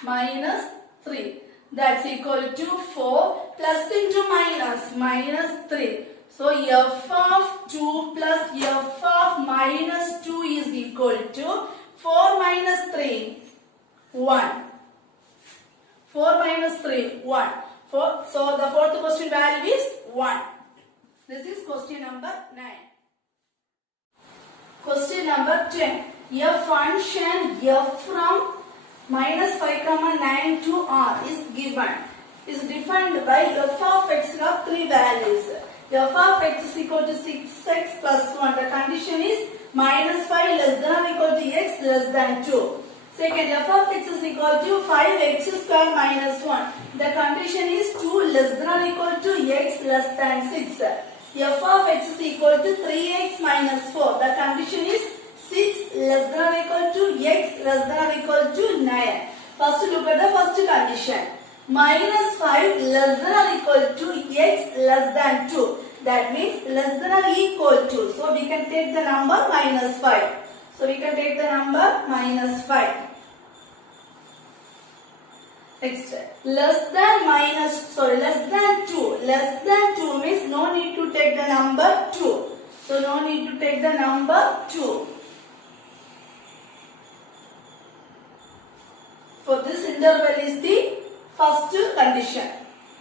Minus 3. That's equal to 4 plus into minus. Minus 3. So f of 2 plus f of minus 2 is equal to 4 minus 3. 1. 4 minus 3. 1. So the fourth question value is 1. This is question number 9. Question number 10. A function f from minus 5, 9 to r is given. Is defined by f of x of 3 values. F of x is equal to 6x plus 1. The condition is minus 5 less than or equal to x less than 2. Second, f of x is equal to 5x square minus 1. The condition is 2 less than or equal to x less than 6. F of x is equal to 3x minus 4. The condition is 6 less than or equal to x less than or equal to 9. First look at the first condition. Minus 5 less than or equal to x less than 2. That means less than or equal to. So we can take the number minus 5. So we can take the number minus 5. Next, less than 2. Less than 2 means no need to take the number 2. So no need to take the number 2. For this interval is the first condition.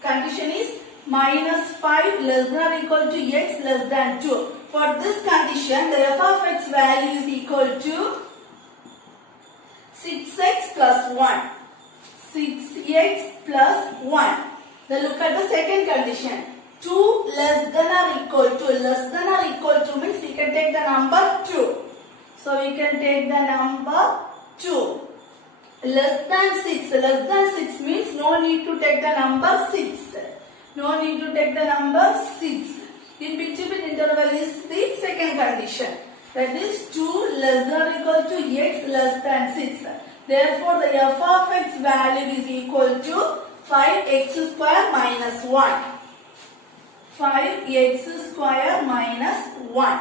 Condition is minus 5 less than or equal to x less than 2. For this condition, the f of x value is equal to 6x plus 1. 6x plus 1. Then look at the second condition. 2 less than or equal to. Less than or equal to means we can take the number 2. So we can take the number 2. Less than 6. Less than 6 means no need to take the number 6. No need to take the number 6. In between interval is the second condition. That is 2 less than or equal to x less than 6. Therefore, the f of x value is equal to 5x square minus 1. 5x square minus 1.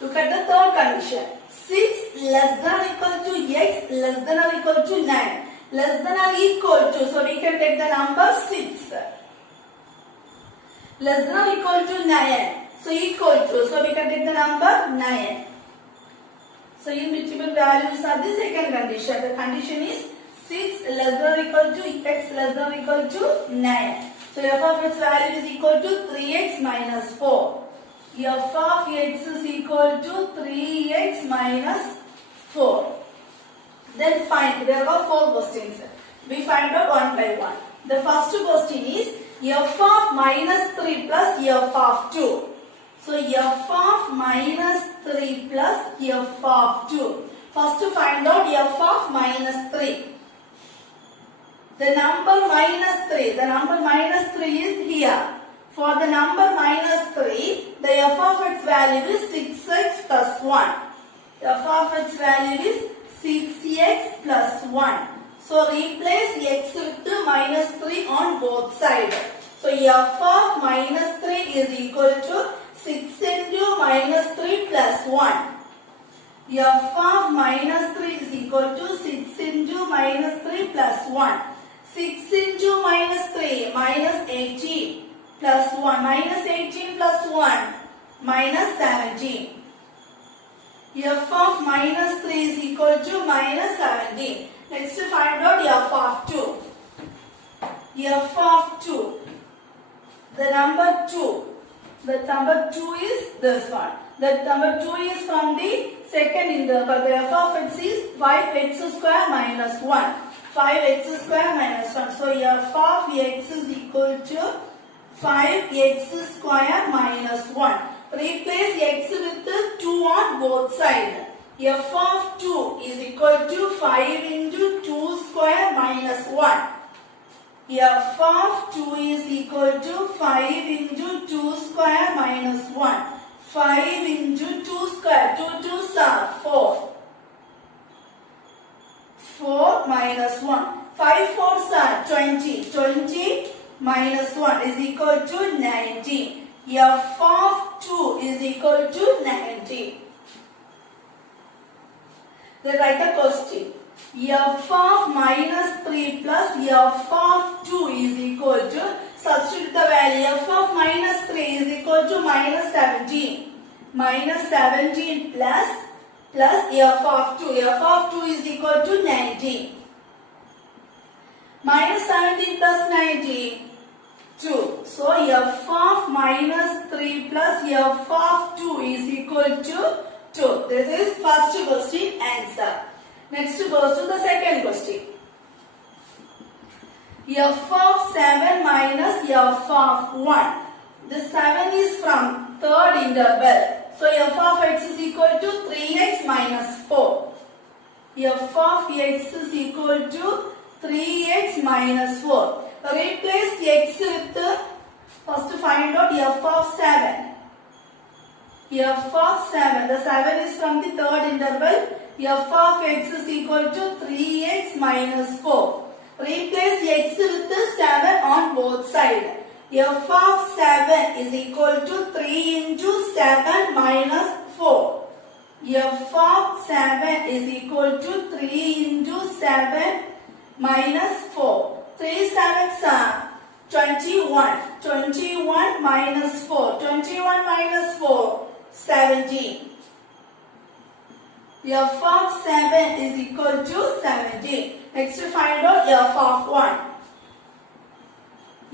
Look at the third condition. 6 less than or equal to x less than or equal to 9. Less than or equal to. So we can take the number 6. less than or equal to 9. So equal to, so we can take the number 9. So immutable values are the second condition. The condition is 6 less than or equal to x less than or equal to 9. So f of x value is equal to 3x minus 4. F of x is equal to 3x minus 4. Then find, there are 4 questions. We find out one by one. The first question is f of minus 3 plus f of 2. So f of minus 3 plus f of 2. First find out f of minus 3. The number minus 3 is here. For the number minus 3, the f of x value is 6x plus 1. F of x value is 6x plus 1. So replace x with minus 3 on both sides. So f of minus 3 is equal to 6 into minus 3 plus 1. F of minus 3 is equal to 6 into minus 3 plus 1. 6 into minus 3 minus 18 plus 1. Minus 18 plus 1 minus 17. F of minus 3 is equal to minus 17. Next find out f of 2. F of 2. The number 2. The number 2 is this one. The number 2 is from the second interval. The f of x is 5x square minus 1. 5x square minus 1. So f of x is equal to 5x square minus 1. Replace x with 2 on both sides. F of 2 is equal to 5 into 2 square minus 1. F of 2 is equal to 5 into 2 square minus 1. 5 into 2 square. 2 2s are 4. 4 minus 1. 5 4s are 20. 20 minus 1 is equal to 19. F of 2 is equal to 19. Then write the question. F of minus 3 plus f of 2 is equal to, substitute the value. F of minus 3 is equal to minus 17. Minus 17 plus f of 2. F of 2 is equal to 19. Minus 17 plus 19. 2. So f of minus 3 plus f of 2 is equal to 2. This is first question answer. Next goes to the second question. F of 7 minus f of 1. The 7 is from third interval. So f of x is equal to 3x minus 4. F of x is equal to 3x minus 4. Replace x with, first find out f of 7. F of 7. The 7 is from the third interval. F of x is equal to 3x minus 4. Replace x with 7 on both sides. F of 7 is equal to 3 into 7 minus 4. F of 7 is equal to 3 into 7 minus 4. 3 7s are 21. 21 minus 4. 21 minus 4. 17. F of 7 is equal to 17. Next to find out f of 1.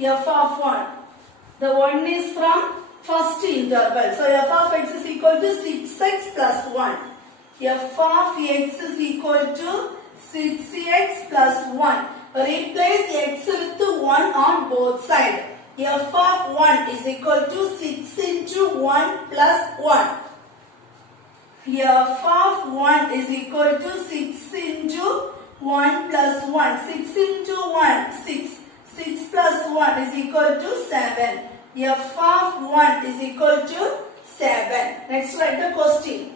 F of 1. The 1 is from first interval. So f of x is equal to 6x plus 1. F of x is equal to 6x plus 1. Replace x with 1 on both sides. F of 1 is equal to 6 into 1 plus 1. F of 1 is equal to 6 into 1 plus 1. 6 into 1, 6. 6 plus 1 is equal to 7. F of 1 is equal to 7. Next write the question.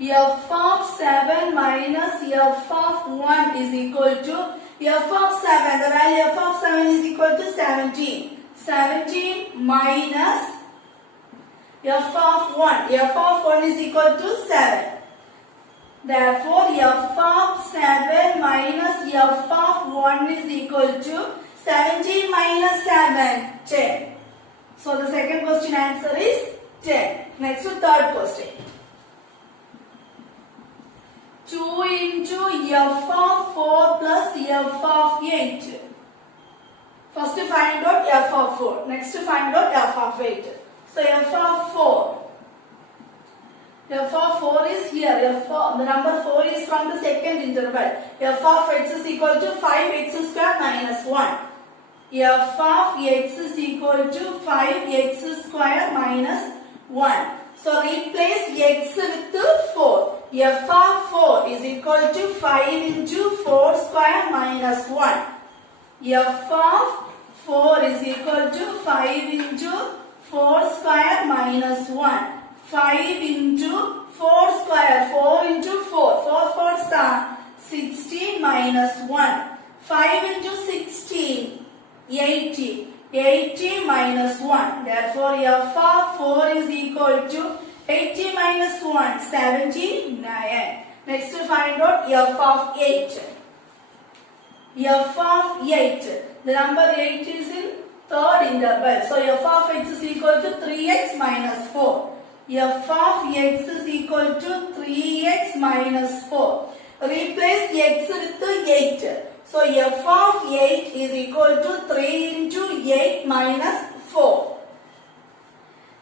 F of 7 minus f of 1 is equal to, f of 7, the value f of 7 is equal to 17. 17 minus f of 1. F of 1 is equal to 7. Therefore, f of 7 minus f of 1 is equal to 17 minus 7, 10. So the second question answer is 10. Next to third question. 2 into f of 4 plus f of 8. First find out f of 4. Next find out f of 8. So f of 4. F of 4 is here. The number 4 is from the second interval. F of x is equal to 5x square minus 1. F of x is equal to 5x square minus 1. So replace x with 4. F of 4 is equal to 5 into 4 square minus 1. F of 4 is equal to 5 into 4 square minus 1. 5 into 4 square, 4 into 4, 4 4s are 16 minus 1. 5 into 16, 80. 80 minus 1. Therefore, f of 4 is equal to 80 minus 1, 79. Next to find out f of 8. F of 8. The number 8 is in third interval. So, f of x is equal to 3x minus 4. F of x is equal to 3x minus 4. Replace x with 8. So, f of 8 is equal to 3 into 8 minus 4.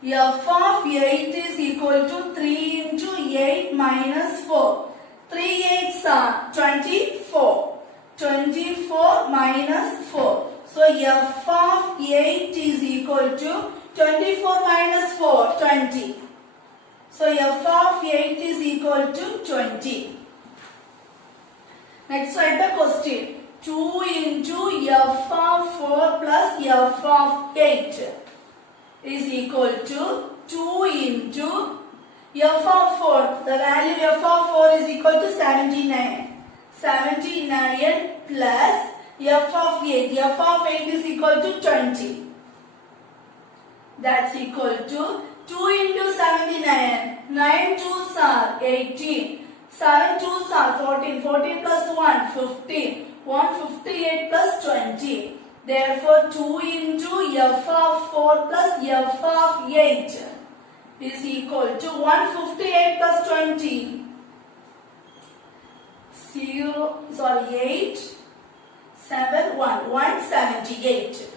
F of 8 is equal to 3 into 8 minus 4. 3 8s are 24. 24 minus 4. So, f of 8 is equal to 24 minus 4, 20. So, f of 8 is equal to 20. Next, write the question. 2 into f of 4 plus f of 8 is equal to 2 into f of 4. The value f of 4 is equal to 79. 79 plus f of 8. F of 8 is equal to 20. That's equal to 2 into 79. 9 2s are 18. 7 2s are 14. 14 plus 1, 15. 158 plus 20. Therefore, 2 into f of 4 plus f of 8 is equal to 158 plus 20. 8, 7, 1. 178.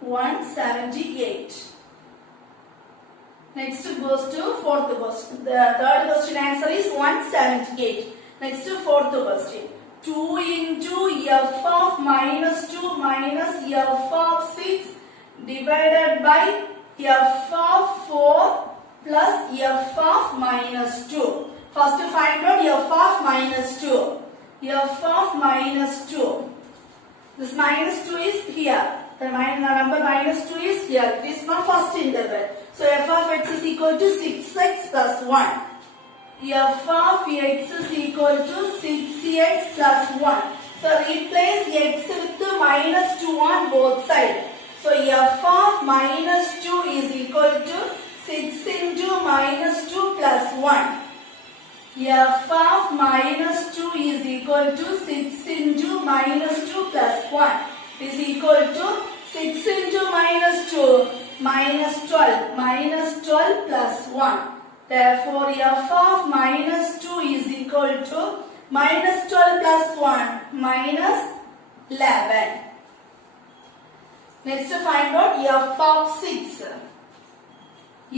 178. Next goes to fourth question. The third question answer is 178. Next to fourth question. 2 into f of minus 2 minus f of 6 divided by f of 4 plus f of minus 2. First find out f of minus 2. F of minus 2. This minus 2 is here. The number minus 2 is here. It is not first interval. So f of x is equal to 6x plus 1. F of x is equal to 6x plus 1. So replace x with minus 2 on both sides. So f of minus 2 is equal to 6 into minus 2 plus 1. F of minus 2 is equal to 6 into minus 2 plus 1 is equal to 6 into minus 2 minus 12. Minus 12 plus 1. Therefore, f of minus 2 is equal to minus 12 plus 1 minus 11. Next, find out f of 6.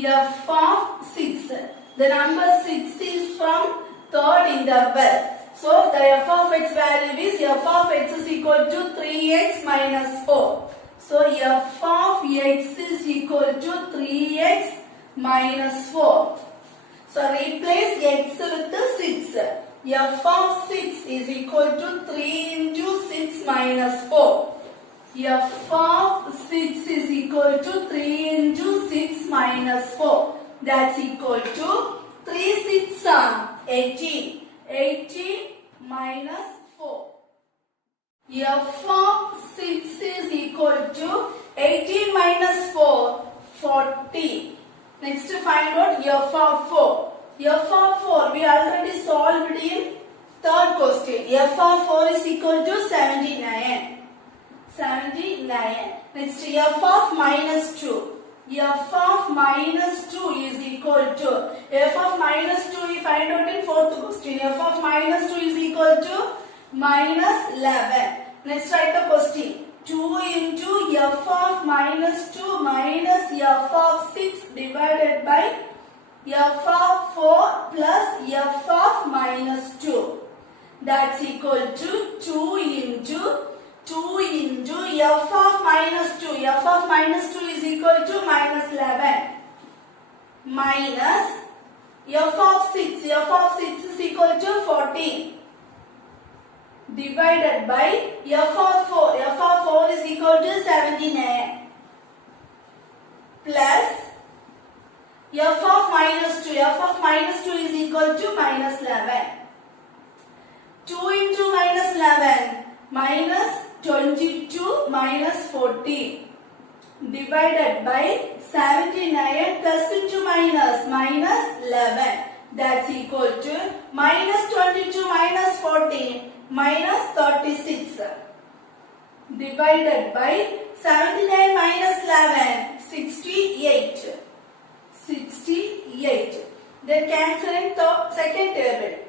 F of 6. The number 6 is from third interval. So, the f of x value is f of x is equal to 3x minus 4. So, f of x is equal to 3x minus 4. So, replace x with 6. F of 6 is equal to 3 into 6 minus 4. F of 6 is equal to 3 into 6 minus 4. That's equal to 3 6 are 18. 18 minus 4. F of 6 is equal to 18 minus 4, 40. Next, find out f of 4. F of 4 we already solved in Third question. F of 4 is equal to 79. 79. Next, f of minus 2. F of minus 2 is equal to, f of minus 2 we find out in fourth question. F of minus 2 is equal to minus 11. Next, write the question. 2 into f of minus 2 minus f of 6 divided by f of 4 plus f of minus 2. That's equal to 2 into f of minus 2. F of minus 2 is equal to minus 11. Minus f of 6. F of 6 is equal to 14. Divided by f of 4. F of 4 is equal to 79. Plus f of minus 2. F of minus 2 is equal to minus 11. 2 into minus 11. Minus 22 minus 40. Divided by 79 plus into minus 11. That's equal to minus 22 minus 40 minus 36. Divided by 79 minus 11, 68. 68. Then cancel in the second table.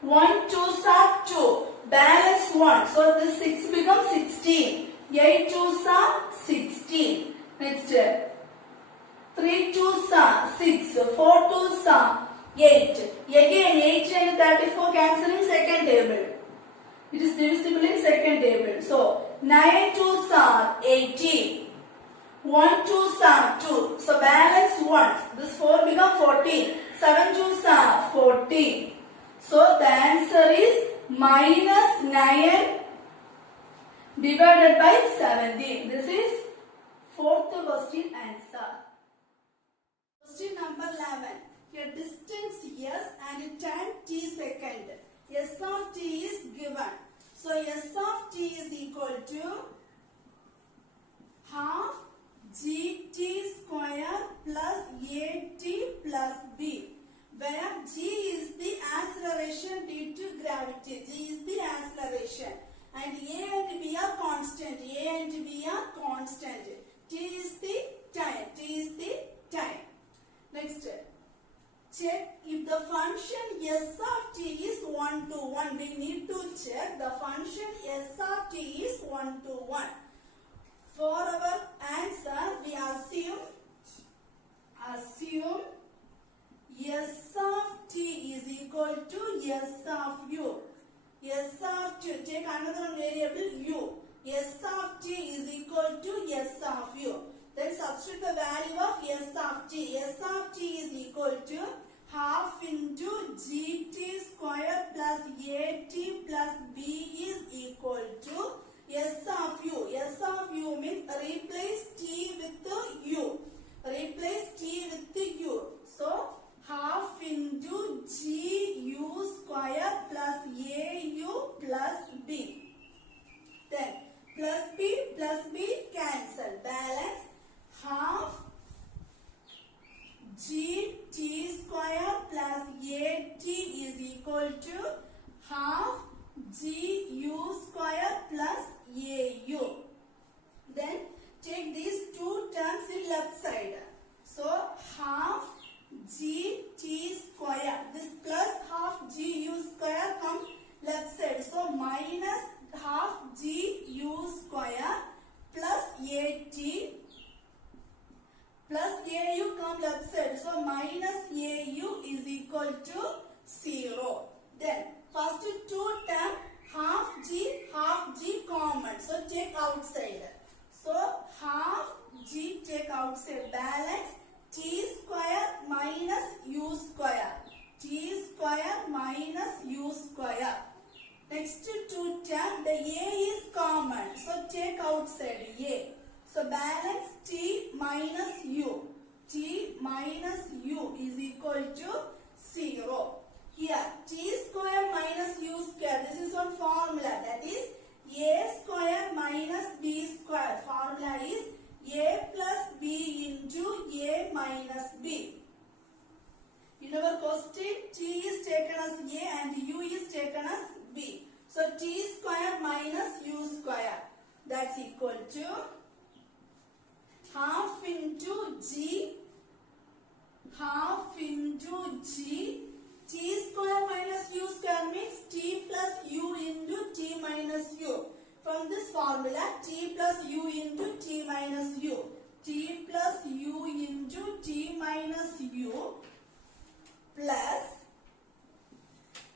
1 2s are 2. Balance 1. So this 6 becomes 16. 8 2s are 16. Next. 3 2s are 6. 4 2s are 8. Again 8 and 34 cancel in second table. It is divisible in second table. So 9 2s are 18. 1 2s are 2. So balance 1. This 4 becomes 14. 7 2s are 14. So the answer is minus 9 divided by 17. This is fourth question answer. Question number 11. Here distance s and time t second. S of t is given. So S of t is equal to half gt square plus at plus b, where g is the acceleration due to gravity. G is the acceleration and a and b are constant. A and b are constant. T is the time. T is the time. Next, check if the function s of t is 1 to 1. We need to check the function s of t is 1 to 1. For our answer, we assume s of t is equal to s of u. S of t, take another variable u. S of t is equal to s of u. Then substitute the value of s of t. S of t is equal to half into gt square plus at plus b is equal to s of u. S of u means replace t with u. Replace t with u. So half into gu square plus au plus b. Then plus b cancel. Balance half gt square plus at is equal to half gu square plus au. Then take these two terms in left side. So half gt square, this plus half gu square come left side. So minus half gu square plus at plus au come left side. So minus au is equal to 0. Then first two term half g common. So take outside. So half g take outside. Balance t square minus u square. T square minus u square. Next two term, the a is common. So take outside a. So balance t minus u. T minus u is equal to 0. Here t square minus u square. This is one formula. That is a square minus b square. Formula is a plus b into a minus b. In our question, t is taken as a and u is taken as b. So t square minus u square, that's equal to half into g, t square minus u square means t plus u into t minus u. From this formula, t plus u into t minus u, t plus u into t minus u plus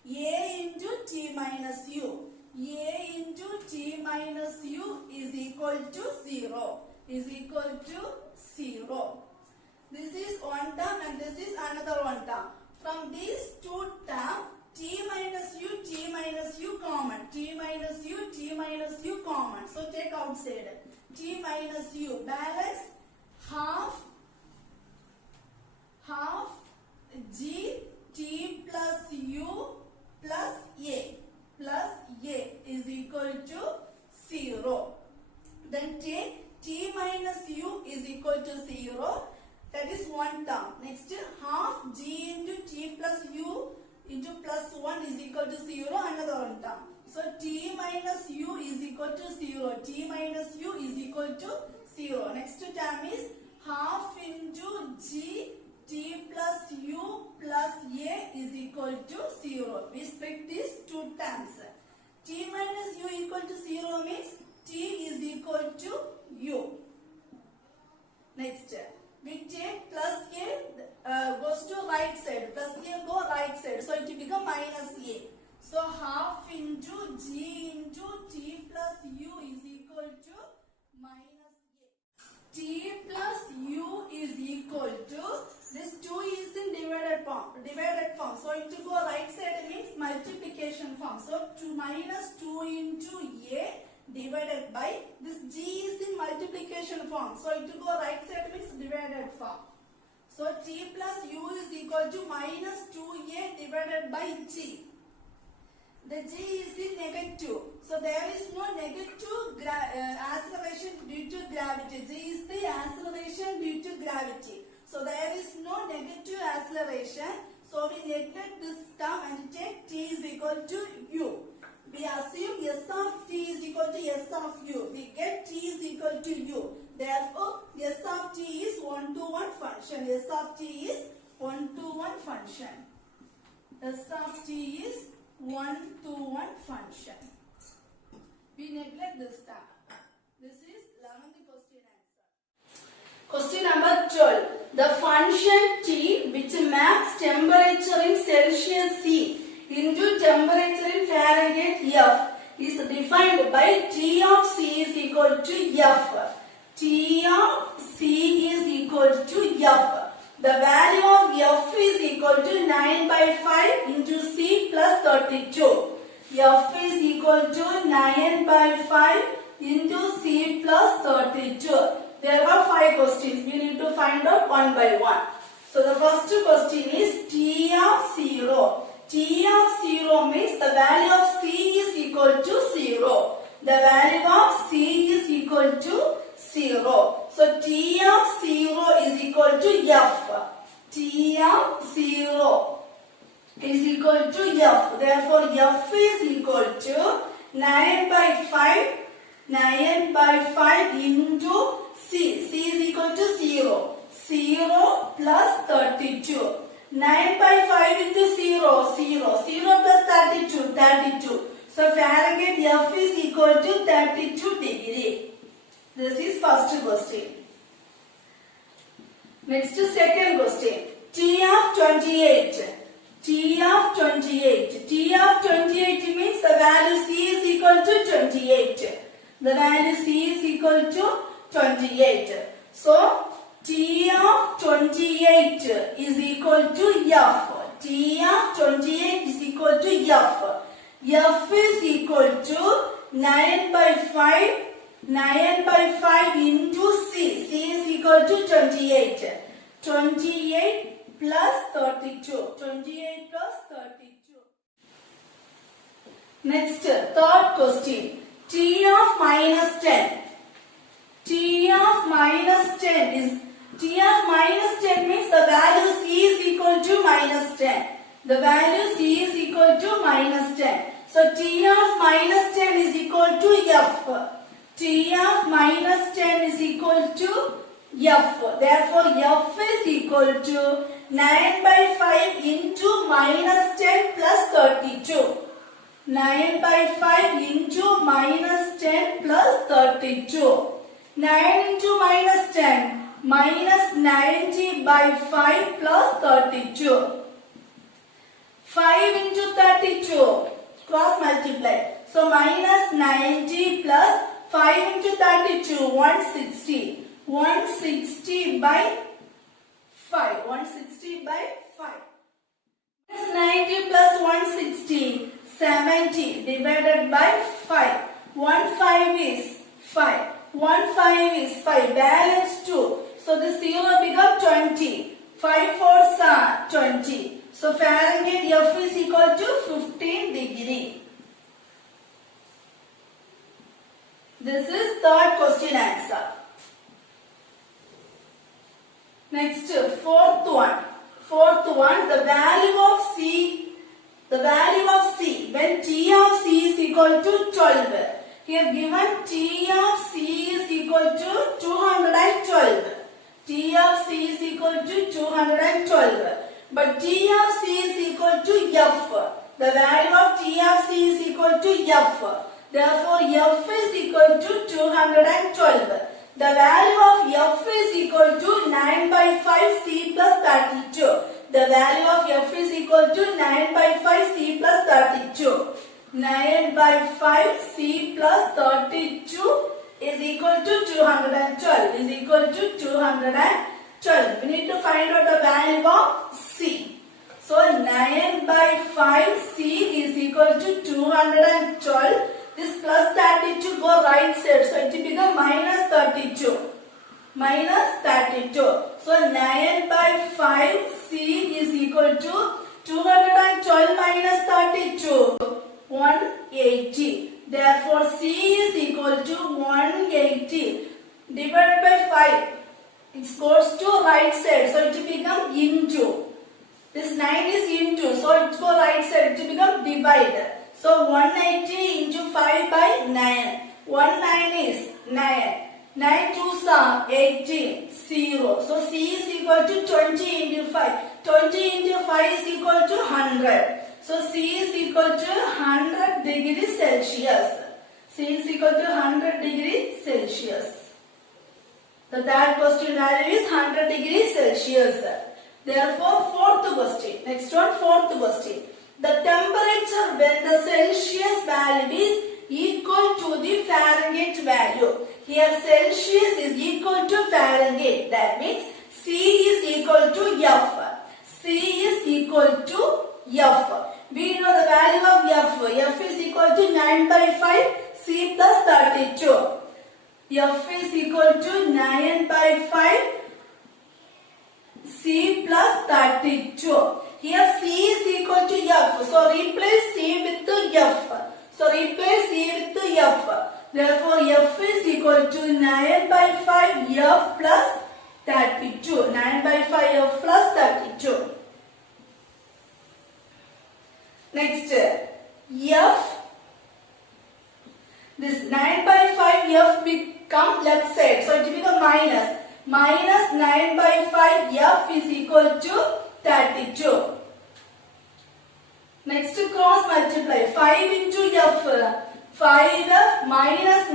a into t minus u. A into t minus u is equal to 0. Is equal to 0. This is one term and this is another one term. From these two terms, t minus u common. T minus u common. So take outside. T minus u balance half g t plus u plus a is equal to 0. Then take t minus u is equal to 0. That is one term. Next, half g into t plus u into plus 1 is equal to 0. Another one term. So t minus u is equal to 0. T minus u is equal to 0. Next term is half into g t plus u plus a is equal to 0. We split these two terms. T minus u equal to 0 means t is equal to u. Next, we take plus a goes to right side. Plus a go right side. So it will become minus a. So half into g into t plus u is equal to minus a. T plus u is equal to, this 2 is in divided form. So it will go right side means multiplication form. So 2 minus 2 into a divided by, this g is in multiplication form. So it will go right side means divided form. So t plus u is equal to minus 2a divided by g. The g is in negative. So there is no negative acceleration due to gravity. G is the acceleration due to gravity. So there is no negative acceleration. So we neglect this term and take t is equal to u. We assume s of t is equal to s of u. We get t is equal to u. Therefore, s of t is 1-to-1 function. S of t is 1-to-1 function. S of t is 1-to-1 function. We neglect this term. This is 11th question answer. Question number 12. The function t which maps temperature in Celsius C into temperature in Fahrenheit F is defined by T of C is equal to F. T of C is equal to F. The value of F is equal to 9 by 5 into C plus 32. F is equal to 9 by 5 into C plus 32. There are 5 questions. We need to find out one by one. So the first question is T of 0. T of 0 means the value of C is equal to 0. The value of C is equal to 0. So T of 0 is equal to F. T of 0 is equal to F. Therefore, F is equal to 9 by 5 into C. C is equal to 0. 0 plus 32. 9 by 5 into 0. 0. 0 plus 32. 32. So Fahrenheit F is equal to 32 degree. This is first question. Next, second question. T of 28. T of 28. T of 28 means the value C is equal to 28. The value C is equal to 28. So, T of 28 is equal to F. T of 28 is equal to F. F is equal to 9 by 5 into C. C is equal to 28. 28 plus 32. 28 plus 32. Next, third question. T of minus 10. T of minus 10 means the value C is equal to minus 10. The value C is equal to minus 10. So T of minus 10 is equal to F. T of minus 10 is equal to F. Therefore, F is equal to 9 by 5 into minus 10 plus 32. 9 by 5 into minus 10 plus 32. 9 into minus 10 minus 90 by 5 plus 32. 5 into 32 cross multiply. So minus 90 plus 5 into 32 160. 160 by 5. 160 by 5. Minus 90 plus 160 70 divided by 5. 1 5 is 5. 1 5 is 5. Balance 2. So the 0 becomes 20. 5 4s are 20. So Fahrenheit F is equal to 15 degree. This is third question answer. Next, fourth one. Fourth one, the value of C. The value of C when T of C is equal to 12. Here given T of C is equal to 212. T of C is equal to 212. But T of C is equal to F. The value of T of C is equal to F. Therefore, F is equal to 212. The value of F is equal to 9 by 5 C plus 32. The value of F is equal to 9 by 5 C plus 32. 9 by 5 C plus 32 is equal to 212. Is equal to 212. We need to find out the value of C. So 9 by 5 C is equal to 212. This plus 32 go right side. So it will become minus 32. Minus 32. So 9 by 5 C is equal to 212 minus 32. 180. Therefore C is equal to 180 divided by 5. It goes to right side. So it will become into. This 9 is into. So it go right side. It will become divide. So 180 into 5 by 9. 1 9 is 9. 9 2s are 18. 0. So C is equal to 20 into 5. 20 into 5 is equal to 100. So C is equal to 100 degrees Celsius. C is equal to 100 degrees Celsius. The third question value is 100 degrees Celsius. Therefore, fourth question. Next one, fourth question. The temperature when the Celsius value is equal to the Fahrenheit value. Here Celsius is equal to Fahrenheit. That means C is equal to F. C is equal to F. We know the value of F. F is equal to 9 by 5 C plus 32. F is equal to 9 by 5 C plus 32. Here C is equal to F. So replace C with F. So replace C with F. Therefore F is equal to 9 by 5 F plus 32. 9 by 5 F plus 32. Next, F. This 9 by 5 F become left side. So it will become minus. Minus 9 by 5 F is equal to 32. Next, cross multiply. 5 into F. 5F minus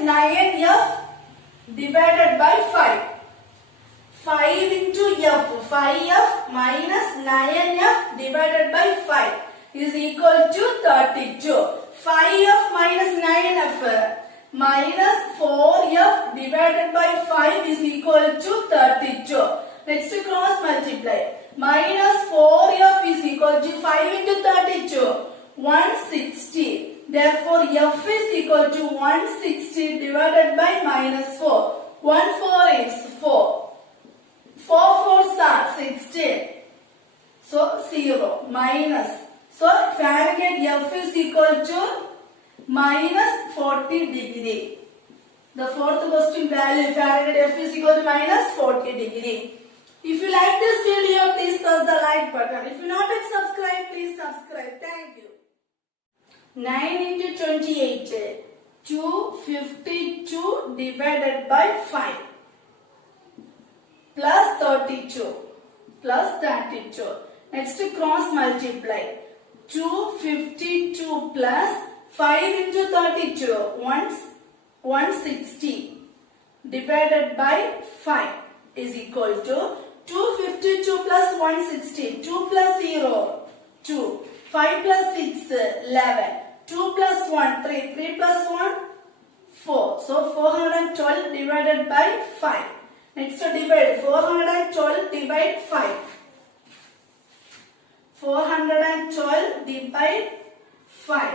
9 F divided by 5. 5 into F. 5F minus 9F divided by 5 is equal to 32. 5F minus 9F minus 4F divided by 5 is equal to 32. Next, cross multiply. Minus 4F is equal to 5 into 32. 160. Therefore, F is equal to 160 divided by minus 4. 1 4 is 4. 4 4s are 16. So 0 minus. So Fahrenheit F is equal to minus 40 degree. The fourth question value Fahrenheit F is equal to minus 40 degree. If you like this video, please press the like button. If you not yet subscribed, please subscribe. Thank you. 9 into 28. 252 divided by 5 plus 32 plus 32. Next cross multiply. 252 plus 5 into 32 160 divided by 5 is equal to 252 plus 160. 2 plus 0 2. 5 plus 6 11. 2 plus 1 3. 3 plus 1 4. So 412 divided by 5. Next divide. 412 divide 5. 412 divide 5.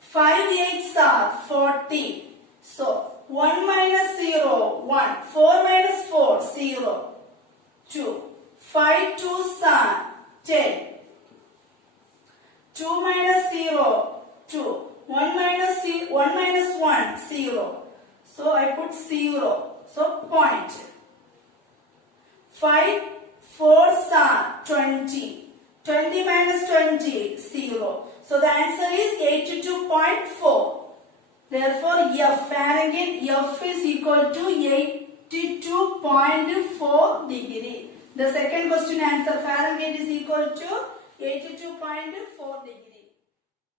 5 8s are 40. So 1 minus 0 1. 4 minus 4 0. 2. 5 2s are 10. 2 minus 0 2. 1 minus 1 0. So I put 0. So point. 5 4s are 20. 20 minus 20 0. So the answer is 82.4. Therefore F Fahrenheit F is equal to 82.4 degree. The second question answer Fahrenheit is equal to 82.4 degree.